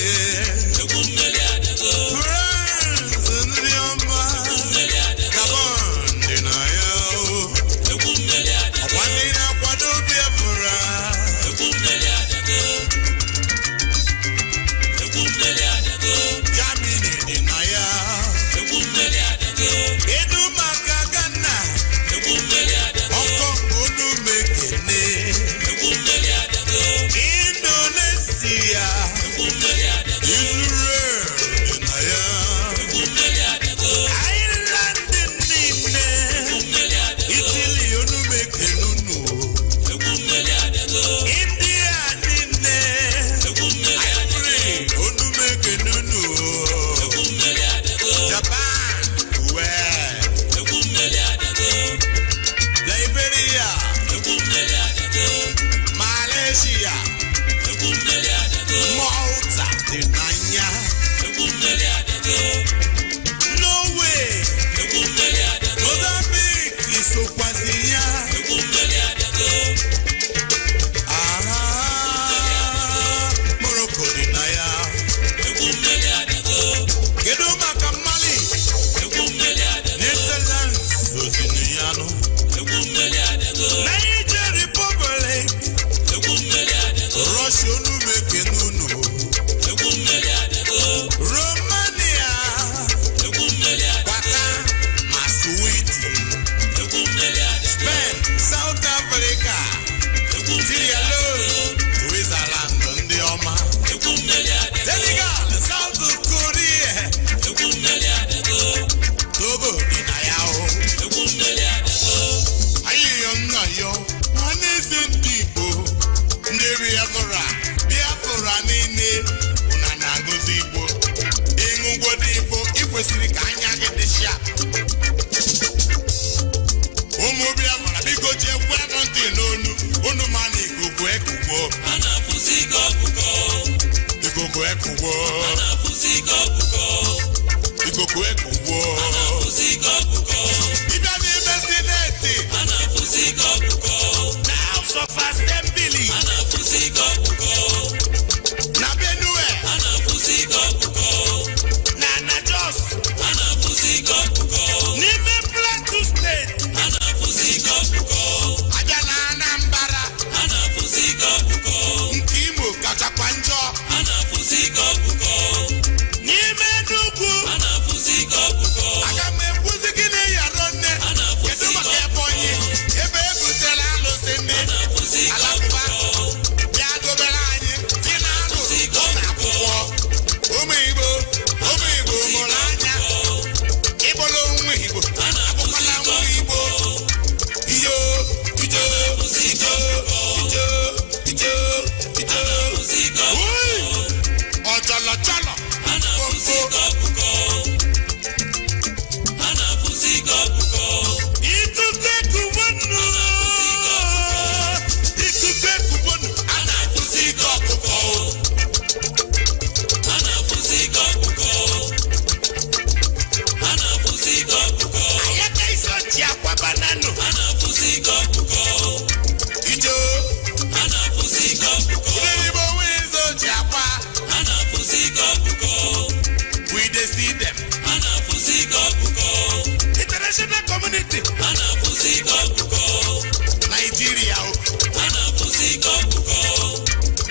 kwesịrị ka anya gị dị sharp. Ụmụ bịa mara biko chekwa ntị n'onu unu ma na ikuku ekugbo. Ikuku ekugbo. Ikuku ekugbo. Ịbịa n'ime sineti. Na House of Assembly. Na Benue. Na Jos. N'ime Plateau State. Aja na Anambra. Nke Imo kachakwa njọ. N'ime Enugu. Aga m ekwuzi gị na ịyara nne. Kedu maka Ebonyi? Ebe ebutere alụsị ndị Alakụba. Bịa dobere anyị dị na alụsị ụlọ akwụkwọ. Ụmụ Igbo mụrụ anya. Ịbụrụ ụmụ Igbo. Abụkwala ụmụ Igbo. Ijo. Uy! Ọjọlọjọlọ. Ikuku ekubonu. A na-akụzi ike ọkụkọ. Ayaka isi ọchị akwaba nanụ. Ijo. Igbo onwe eze ọchị akwa. We dey see them. International community. Nigeria.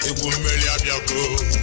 Egwu mmeri abịago.